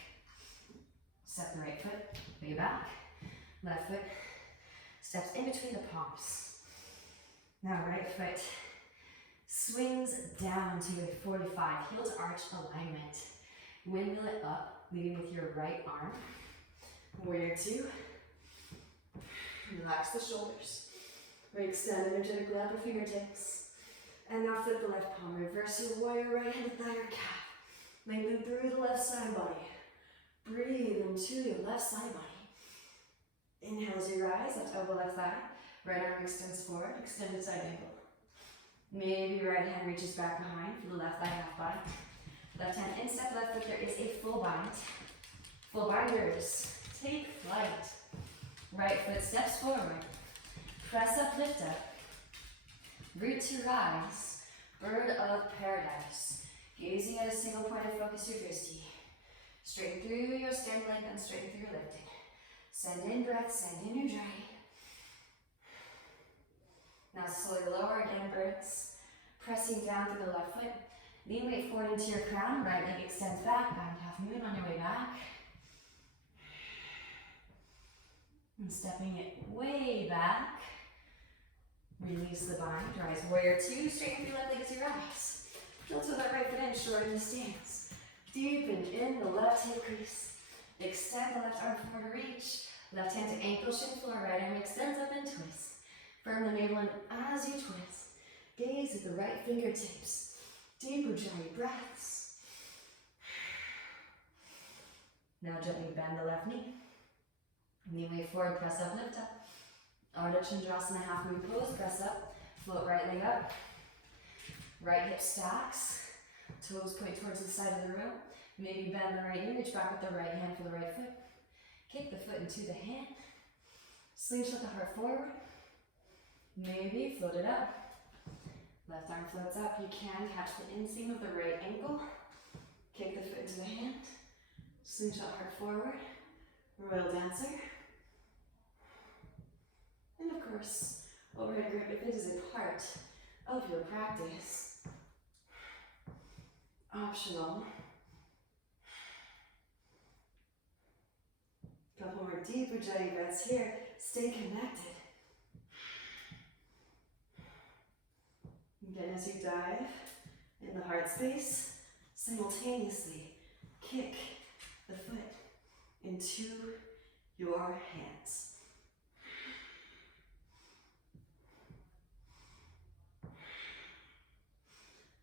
Step the right foot, way back. Left foot steps in between the palms. Now right foot swings down to a 45, heel to arch alignment. Windmill it up, leading with your right arm. Warrior two. Relax the shoulders. Extend energetic upper fingertips. And now flip the left palm. Reverse your warrior right hand to thigh or calf. Lengthen through the left side body. Breathe into your left side body. Inhale as you rise, left elbow, left thigh. Right arm extends forward, extended side angle. Maybe right hand reaches back behind for the left thigh half bind. Left hand instep, left foot, there is a full bind. Full binders, take flight. Right foot steps forward. Press up, lift up. Root to rise. Bird of paradise. Gazing at a single point of focus, your drishti. Straighten through your stand length and straighten through your lifting. Send in breath, send in your dry. Now slowly lower again, birds. Pressing down through the left foot. Lean weight forward into your crown. Right leg extends back. Bind half moon on your way back. And stepping it way back. Release the bind. Rise warrior two. Straighten your left leg as you rise. Tilt that right foot in, shorten the stance. Deepen in the left hip crease. Extend the left arm forward to reach. Left hand to ankle, shin floor. Right arm extends up and twist. Firm the navel in as you twist. Gaze at the right fingertips. Deep Ujjayi breaths. Now gently bend the left knee. Knee way forward, press up, lift up. Ardha Chandrasana, half moon pose, press up. Float right leg up. Right hip stacks. Toes point towards the side of the room. Maybe bend the right knee, reach back with the right hand for the right foot. Kick the foot into the hand. Slingshot the heart forward. Maybe float it up. Left arm floats up. You can catch the inseam of the right ankle. Kick the foot into the hand. Slingshot heart forward. Royal dancer. And of course, overhead grip, if it is a part of your practice. Optional. Couple more deep Ujjayi breaths here. Stay connected. Again, as you dive in the heart space, simultaneously kick the foot into your hands.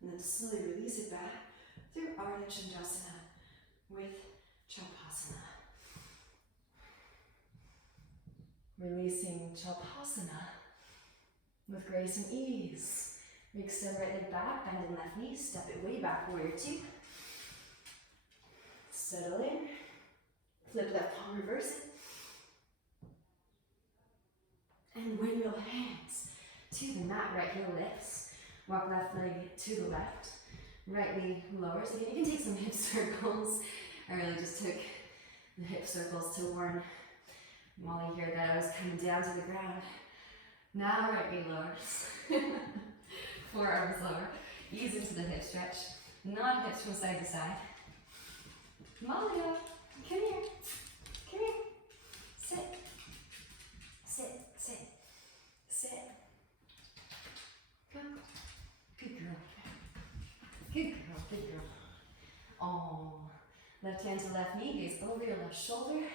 And then slowly release it back through Ardha Chandrasana with Chakrasana. Releasing Chakrasana with grace and ease. We extend right leg back, bend in left knee, step it way back, warrior two. Settle in. Flip left palm, reverse it. And windmill hands to the mat, right heel lifts. Walk left leg to the left. Right knee lowers. Again, you can take some hip circles. I really just took the hip circles to warn Molly here that I was coming down to the ground. Now right knee lowers. Forearms lower. Ease into the hip stretch. Nod hips from side to side. Molly, come here. Come here. Sit. Sit. Sit. Sit. Go. Good girl. Good girl. Good girl. Oh. Left hand to left knee. Gaze over your left shoulder.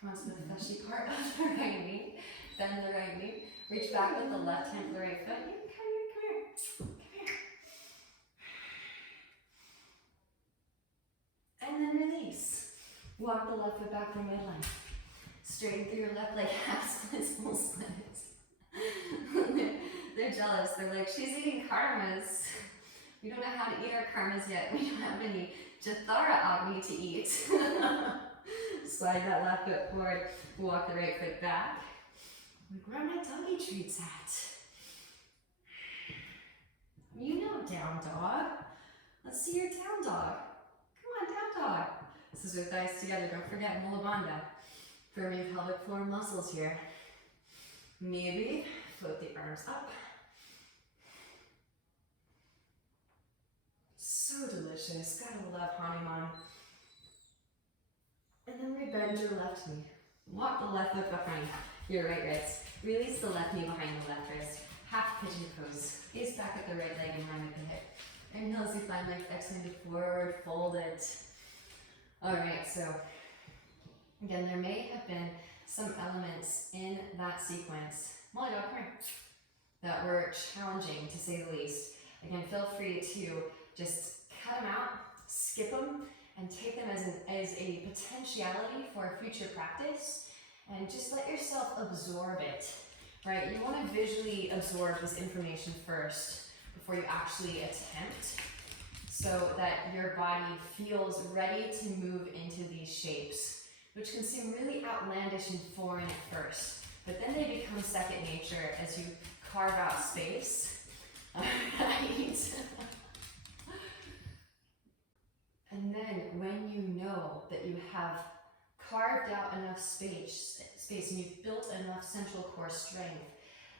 Come on to the fleshy part of the right knee. Bend the right knee. Reach back with the left hand to the right foot. Come here. And then release. Walk the left foot back from midline. Straighten through your left leg, half splits, full splits. They're jealous. They're like, she's eating karmas. We don't know how to eat our karmas yet. We don't have any Jathara Agni to eat. Slide that left foot forward. Walk the right foot back. Like, where are my doggy treats at? You know down dog. Let's see your down dog. Come on, down dog. Scissor thighs together. Don't forget Mula Bandha. Firm your pelvic floor muscles here. Maybe float the arms up. So delicious. Gotta love Hanuman. And then rebend your left knee. Walk the left foot behind your right wrist. Release the left knee behind the left wrist. Half pigeon pose. Gaze back at the right leg in line with the hip. Inhale as you find length, exhale forward, fold it. All right, so again, there may have been some elements in that sequence, Molly dog, come here, that were challenging to say the least. Again, feel free to just cut them out, skip them, and take them as a potentiality for future practice, and just let yourself absorb it, right? You want to visually absorb this information first before you actually attempt, so that your body feels ready to move into these shapes, which can seem really outlandish and foreign at first, but then they become second nature as you carve out space. Right? And then when you know that you have carved out enough space and you've built enough central core strength,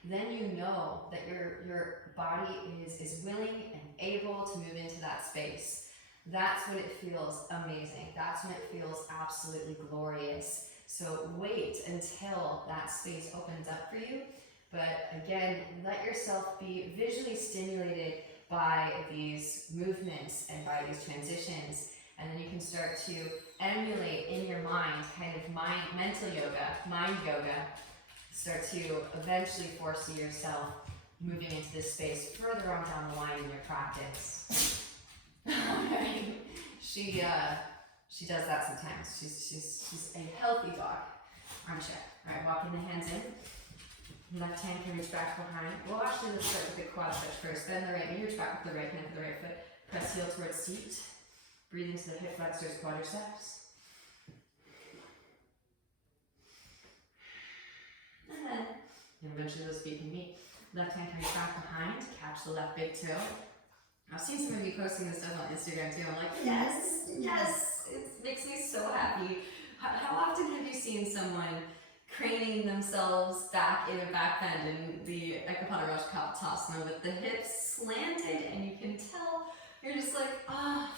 then you know that your body is willing and able to move into that space. That's when it feels amazing. That's when it feels absolutely glorious. So wait until that space opens up for you. But again, let yourself be visually stimulated by these movements and by these transitions. And then you can start to emulate in your mind, kind of mental yoga, mind yoga. Start to eventually foresee yourself moving into this space further on down the line in your practice. Alright. She does that sometimes. She's a healthy dog. Armchair. Alright, walking the hands in. Left hand can reach back behind. Well, actually, let's start with the quad stretch first. Bend the right knee, reach back with the right hand for the right foot. Press heel towards seat. Breathe into the hip flexors, quadriceps. And eventually those feet can meet. Left hand can reach back behind, catch the left big toe. I've seen some of you posting this stuff on Instagram too. I'm like, yes, yes, it makes me so happy. How often have you seen someone craning themselves back in a backbend in the Ekapanarajkatasana with the hips slanted, and you can tell you're just like,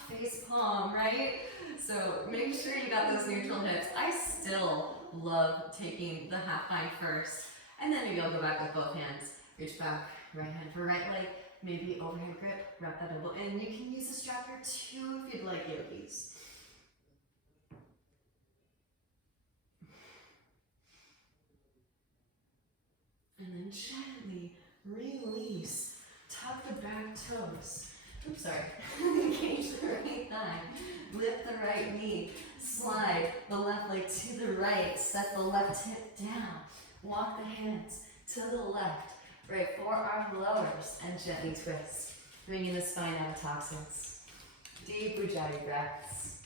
face palm, right? So make sure you got those neutral hips. I still love taking the half bind first, and then maybe I'll go back with both hands. Reach back, right hand for right leg, maybe overhand grip, wrap that elbow in. You can use a strap here too if you'd like, yogis. And then gently release. Tuck the back toes. Oops, sorry. Engage the right thigh. Lift the right knee. Slide the left leg to the right. Set the left hip down. Walk the hands to the left. Right forearm lowers and gently twist. Bringing the spine out of toxins. Deep Ujjayi breaths.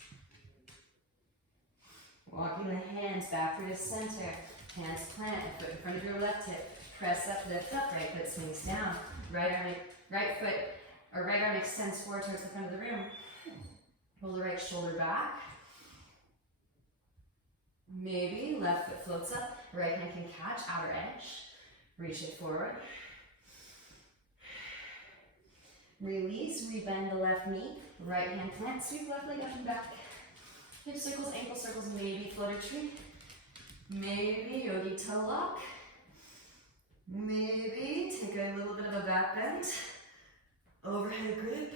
Walking the hands back through the center. Hands plant, foot in front of your left hip. Press up, lift up, right foot swings down. Right arm extends forward towards the front of the room. Pull the right shoulder back. Maybe left foot floats up, right hand can catch outer edge. Reach it forward. Release, rebend the left knee. Right hand plant, sweep left leg up and back. Hip circles, ankle circles, maybe floater tree. Maybe yogi toe lock. Maybe take a little bit of a back bend. Overhead grip.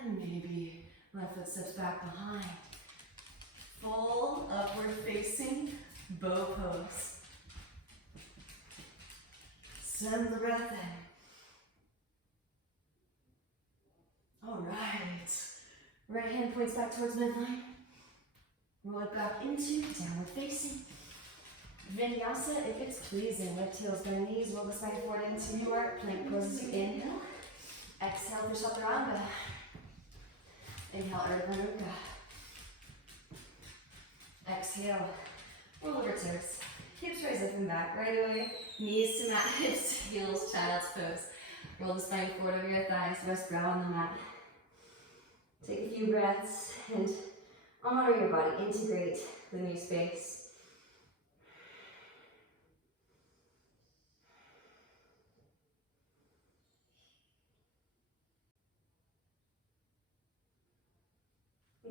And maybe left foot steps back behind. Full upward facing bow pose. Send the breath in. All right. Right hand points back towards midline. Roll it back into downward facing. Vinyasa, if it's pleasing. Lift heels, bend knees, roll the spine forward into your plank pose as you inhale. Exhale for Chakrasana. Inhale, Urdhva Mukha. Exhale, roll over toes. Hips rise up and back, right away. Knees to mat, hips to heels, child's pose. Roll the spine forward over your thighs, rest brow on the mat. Take a few breaths and honor your body, integrate the new space.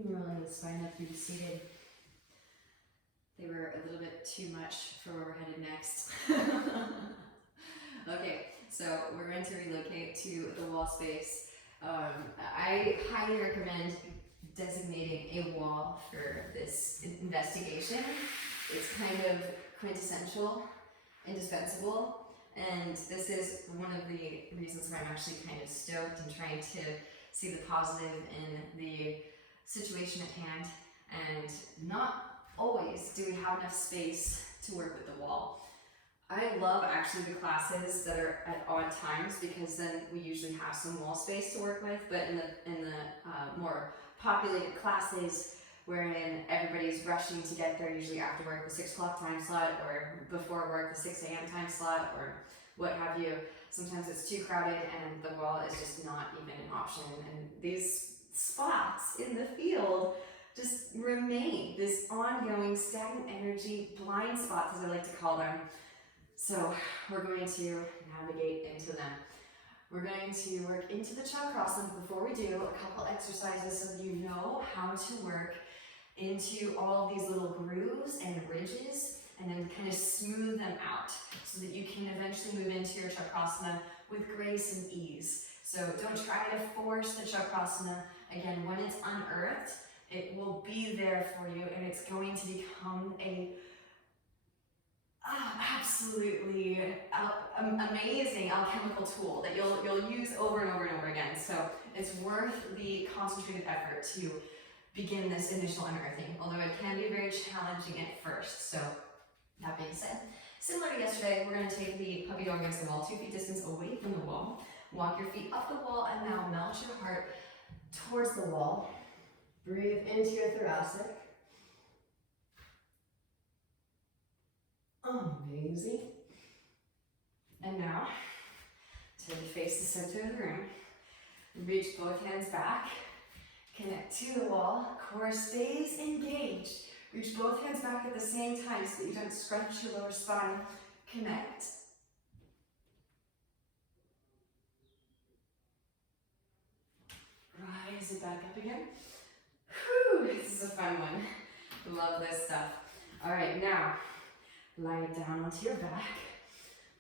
Rolling the spine up through the seated. They were a little bit too much for where we're headed next. Okay, so we're going to relocate to the wall space. I highly recommend designating a wall for this investigation. It's kind of quintessential, indispensable, and this is one of the reasons why I'm actually kind of stoked and trying to see the positive in the situation at hand. And not always do we have enough space to work with the wall. I love actually the classes that are at odd times, because then we usually have some wall space to work with. But in the more populated classes, wherein everybody's rushing to get there, usually after work, the 6 o'clock time slot, or before work, the 6 a.m. time slot, or what have you, sometimes it's too crowded and the wall is just not even an option. And these spots in the field just remain this ongoing stagnant energy, blind spots, as I like to call them. So we're going to navigate into them. We're going to work into the Chakrasana. Before we do, a couple exercises so you know how to work into all of these little grooves and ridges, and then kind of smooth them out so that you can eventually move into your Chakrasana with grace and ease. So don't try to force the Chakrasana. Again, when it's unearthed, it will be there for you, and it's going to become a absolutely amazing alchemical tool that you'll use over and over and over again. So it's worth the concentrated effort to begin this initial unearthing, although it can be very challenging at first. So that being said, similar to yesterday, we're going to take the puppy dog against the wall, 2 feet distance away from the wall. Walk your feet up the wall, and now melt your heart towards the wall. Breathe into your thoracic. Amazing. And now, turn to face the center of the room. Reach both hands back. Connect to the wall. Core stays engaged. Reach both hands back at the same time so that you don't scrunch your lower spine. Connect. Rise it back up again. Whew, this is a fun one. Love this stuff. All right, now, lie down onto your back.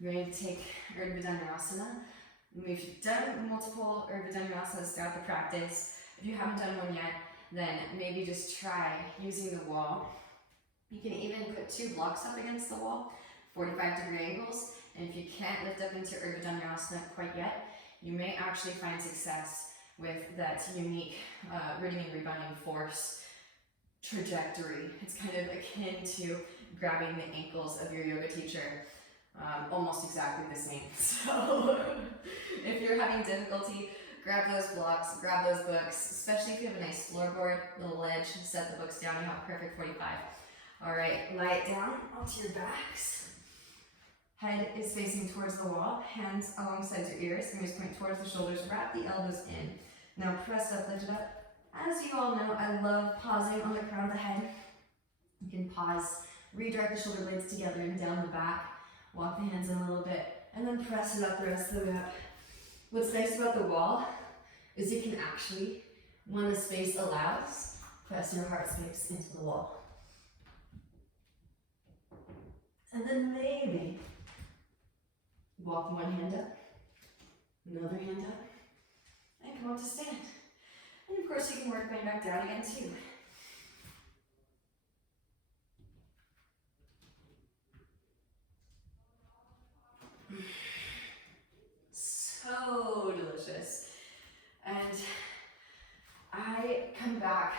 We're going to take Urdhva Dhanurasana. We've done multiple Urdhva Dhanurasanas throughout the practice. If you haven't done one yet, then maybe just try using the wall. You can even put 2 blocks up against the wall, 45-degree angles. And if you can't lift up into Urdhva Dhanurasana quite yet, you may actually find success with that unique rooting and rebounding force trajectory. It's kind of akin to grabbing the ankles of your yoga teacher, almost exactly the same. So if you're having difficulty, grab those blocks, grab those books, especially if you have a nice floorboard, little ledge, set the books down, you have a perfect 45. All right, lie it down onto your backs. Head is facing towards the wall, hands alongside your ears, fingers point towards the shoulders, wrap the elbows in. Now press up, lift it up. As you all know, I love pausing on the crown of the head. You can pause, redirect the shoulder blades together and down the back, walk the hands in a little bit, and then press it up the rest of the way up. What's nice about the wall is you can actually, when the space allows, press your heart space into the wall. And then maybe walk one hand up, another hand up, and come up to stand. And of course you can work going back down again too. So delicious. And I come back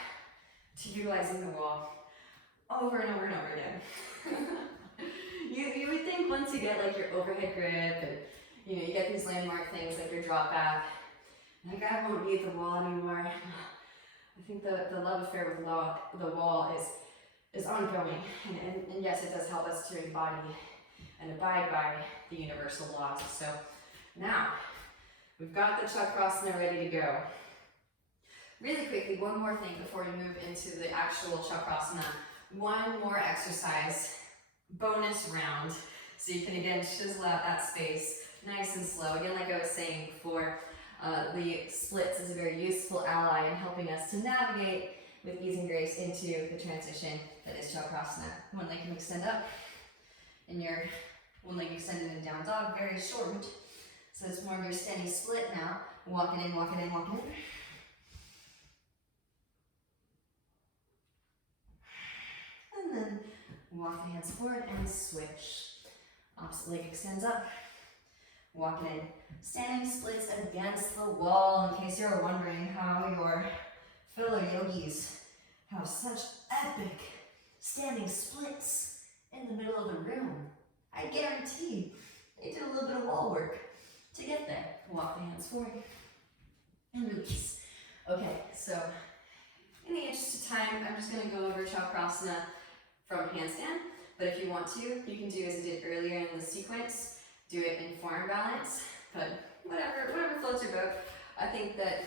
to utilizing the wall over and over and over again. You would think once you get like your overhead grip and you get these landmark things like your drop back, like I won't need the wall anymore. I think the love affair with the wall is ongoing, and yes, it does help us to embody and abide by the universal laws. So now we've got the Chakrasana ready to go. Really quickly, one more thing before we move into the actual Chakrasana. One more exercise, bonus round, so you can again chisel out that space nice and slow. Again, like I was saying before, the splits is a very useful ally in helping us to navigate with ease and grace into the transition that is Chakrasana. One leg can extend up, and your one leg extended in down dog, very shortened. So it's more of your steady split now. Walk it in, walk it in, walk it in. And then walk the hands forward and switch. Opposite leg extends up. Walk it in. Standing splits against the wall, in case you're wondering how your fellow yogis have such epic standing splits in the middle of the room. I guarantee they did a little bit of wall work to get there. Walk the hands forward and release. Okay, so in the interest of time, I'm just going to go over Chakrasana from handstand, but if you want to, you can do as I did earlier in the sequence, do it in form balance, but whatever floats your boat. I think that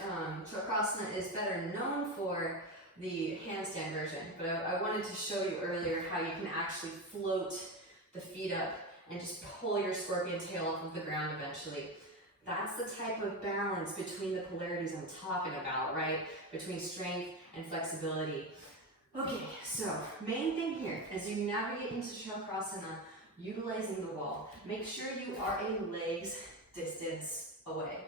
Chakrasana is better known for the handstand version, but I wanted to show you earlier how you can actually float the feet up and just pull your scorpion tail off of the ground eventually. That's the type of balance between the polarities I'm talking about, right? Between strength and flexibility. Okay, so main thing here, as you navigate into Chakrasana, utilizing the wall, make sure you are a leg's distance away.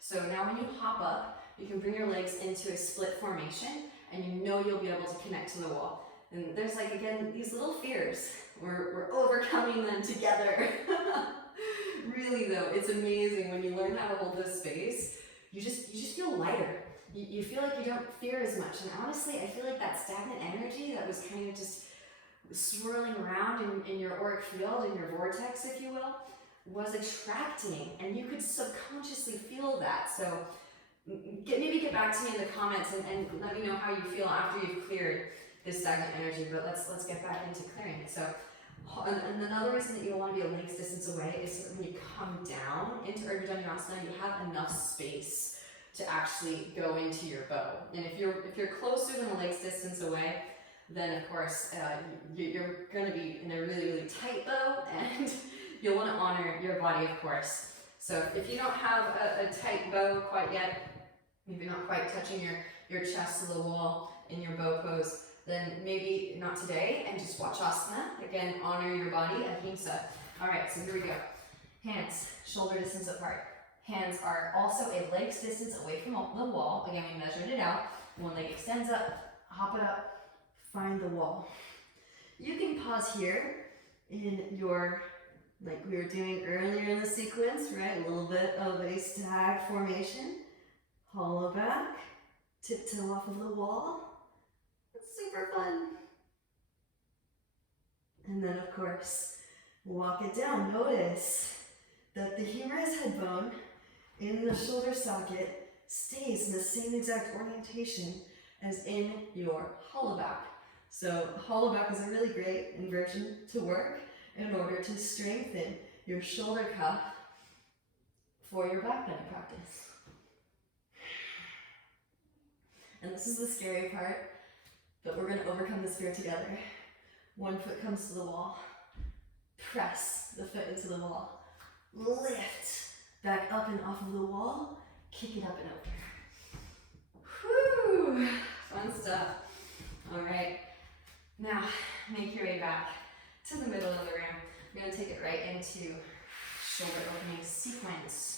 So now when you hop up, you can bring your legs into a split formation, and you know you'll be able to connect to the wall. And there's like, again, these little fears. We're overcoming them together. Really though, it's amazing when you learn how to hold this space. You just feel lighter. You feel like you don't fear as much. And honestly, I feel like that stagnant energy that was kind of just swirling around in your auric field, in your vortex, if you will, was attracting, and you could subconsciously feel that. So maybe get back to me in the comments and let me know how you feel after you've cleared this stagnant energy, but let's get back into clearing it. So, and another reason that you want to be a leg's distance away is so that when you come down into Urdhva you have enough space to actually go into your bow. And if you're closer than a leg's distance away, then of course you're going to be in a really, really tight bow, and you'll want to honor your body, of course. So if you don't have a tight bow quite yet, maybe not quite touching your chest to the wall in your bow pose, then maybe not today, and just watch asana. Again, honor your body, ahimsa. All right, so here we go. Hands, shoulder distance apart. Hands are also a leg's distance away from the wall. Again, we measured it out. One leg extends up, hop it up, find the wall. You can pause here in your, like we were doing earlier in the sequence, right? A little bit of a stag formation. Hollow back, tiptoe off of the wall. It's super fun. And then of course, walk it down. Notice that the humerus head bone in the shoulder socket stays in the same exact orientation as in your hollow back. So hollow back is a really great inversion to work in order to strengthen your shoulder cuff for your backbend practice. And this is the scary part, but we're going to overcome this fear together. One foot comes to the wall, press the foot into the wall, lift back up and off of the wall, kick it up and over. Whew, fun stuff. All right, now make your way back to the middle of the room. We're going to take it right into shoulder opening sequence.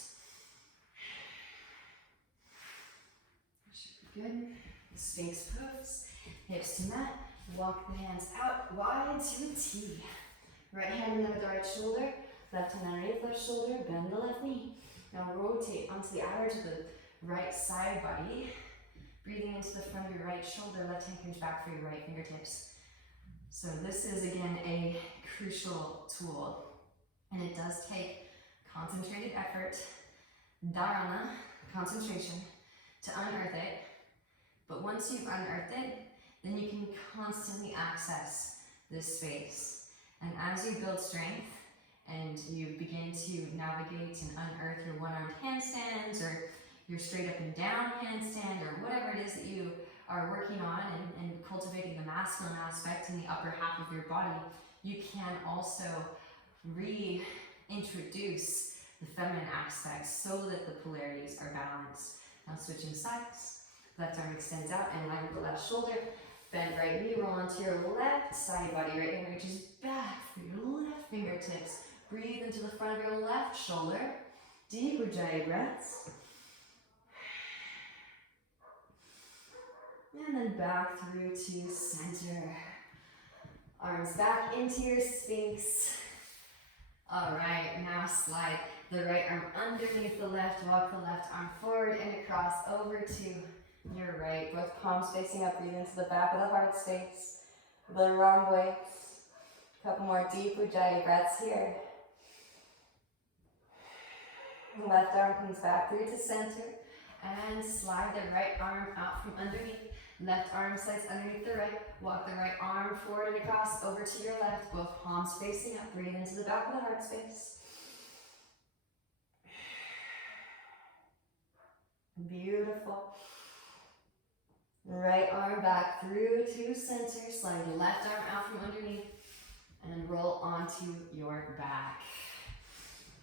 Good. Sphinx pose, hips to mat, walk the hands out wide to a T. Right hand under the right shoulder, left hand underneath left shoulder, bend the left knee. Now rotate onto the outer to the right side body. Breathing into the front of your right shoulder, left hand comes back for your right fingertips. So this is again a crucial tool, and it does take concentrated effort, dharana, concentration, to unearth it. But once you've unearthed it, then you can constantly access this space. And as you build strength and you begin to navigate and unearth your one-armed handstands or your straight up and down handstand or whatever it is that you are working on and cultivating the masculine aspect in the upper half of your body, you can also reintroduce the feminine aspects so that the polarities are balanced. Now switching sides. Left arm extends out and line with the left shoulder. Bend right knee, roll onto your left side body. Right hand reaches back for your left fingertips. Breathe into the front of your left shoulder. Deep Ujjayi breaths. back through to center. Arms back into your Sphinx. All right, now slide the right arm underneath the left, walk the left arm forward and across over to your right. Both palms facing up, breathe into the back of the heart space. The wrong way. A couple more deep Ujjayi breaths here. Left arm comes back through to center and slide the right arm out from underneath. Left arm slides underneath the right. Walk the right arm forward and across over to your left. Both palms facing up. Breathe into the back of the heart space. Beautiful. Right arm back through to center. Slide the left arm out from underneath and roll onto your back.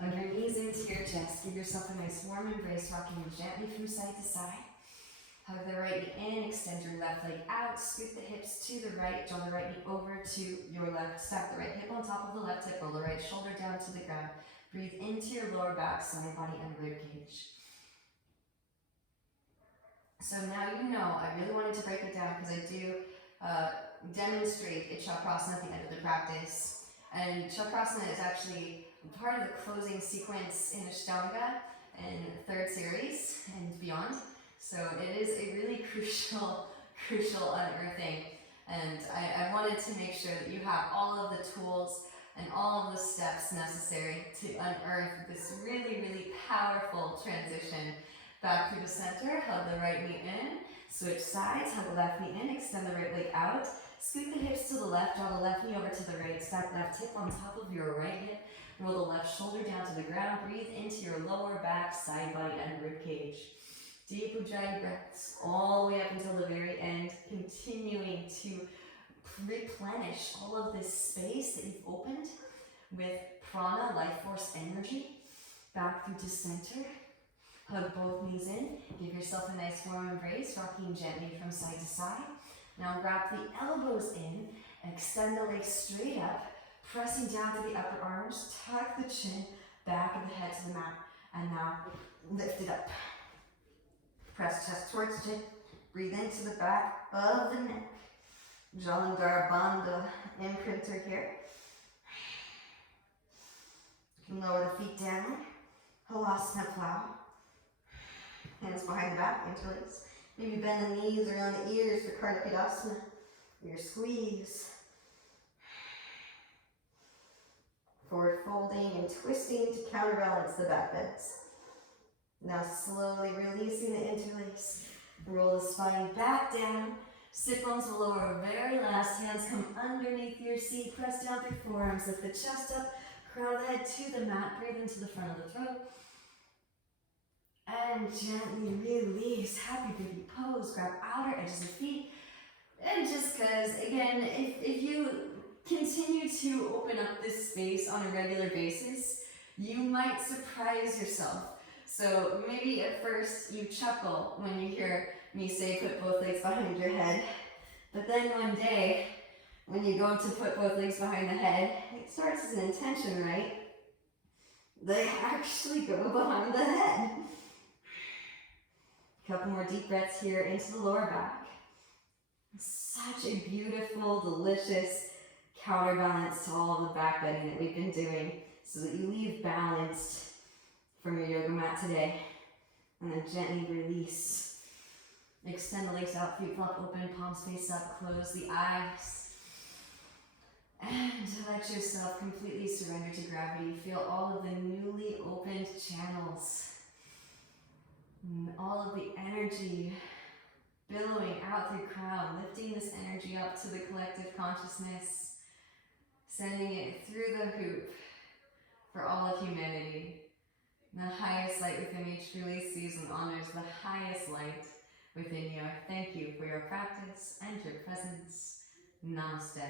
Hug your knees into your chest. Give yourself a nice warm embrace, rocking gently from side to side. Hug the right knee in, extend your left leg out, scoot the hips to the right, draw the right knee over to your left, stack the right hip on top of the left hip, roll the right shoulder down to the ground. Breathe into your lower back, side body, and rib cage. So now you know, I really wanted to break it down because I do demonstrate a Chakrasana at the end of the practice. And Chakrasana is actually part of the closing sequence in Ashtanga in third series and beyond. So it is a really crucial unearthing. And I wanted to make sure that you have all of the tools and all of the steps necessary to unearth this really, really powerful transition. Back through the center, hug the right knee in, switch sides, hug the left knee in, extend the right leg out, scoot the hips to the left, draw the left knee over to the right, stack left hip on top of your right hip, roll the left shoulder down to the ground, breathe into your lower back, side body, and rib cage. Deep Ujjayi breaths all the way up until the very end, continuing to replenish all of this space that you've opened with prana, life force energy, back through to center. Hug both knees in, give yourself a nice warm embrace, rocking gently from side to side. Now wrap the elbows in, extend the legs straight up, pressing down through the upper arms, tuck the chin, back of the head to the mat, and now lift it up. Press chest towards chin, breathe into the back of the neck. Jalandhara Bandha imprinter here. You can lower the feet down, Halasana plow. Hands behind the back, interlace. Maybe bend the knees around the ears for Karnapadasana. Your squeeze. Forward folding and twisting to counterbalance the back bends. Now slowly releasing the interlace. Roll the spine back down. Sit bones will lower very last. Hands come underneath your seat. Press down through forearms. Lift the chest up. Crown the head to the mat. Breathe into the front of the throat. And gently release. Happy baby pose. Grab outer edges of feet. And just because, again, if you continue to open up this space on a regular basis, you might surprise yourself. So maybe at first you chuckle when you hear me say put both legs behind your head. But then one day, when you go to put both legs behind the head, it starts as an intention, right? They actually go behind the head. Couple more deep breaths here into the lower back. Such a beautiful, delicious counterbalance to all of the back bending that we've been doing so that you leave balanced from your yoga mat today. And then gently release. Extend the legs out, feet flop open, palms face up, close the eyes. And let yourself completely surrender to gravity. Feel all of the newly opened channels. All of the energy billowing out through crown, lifting this energy up to the collective consciousness, sending it through the hoop for all of humanity. The highest light within each truly sees and honors the highest light within you. I thank you for your practice and your presence. Namaste.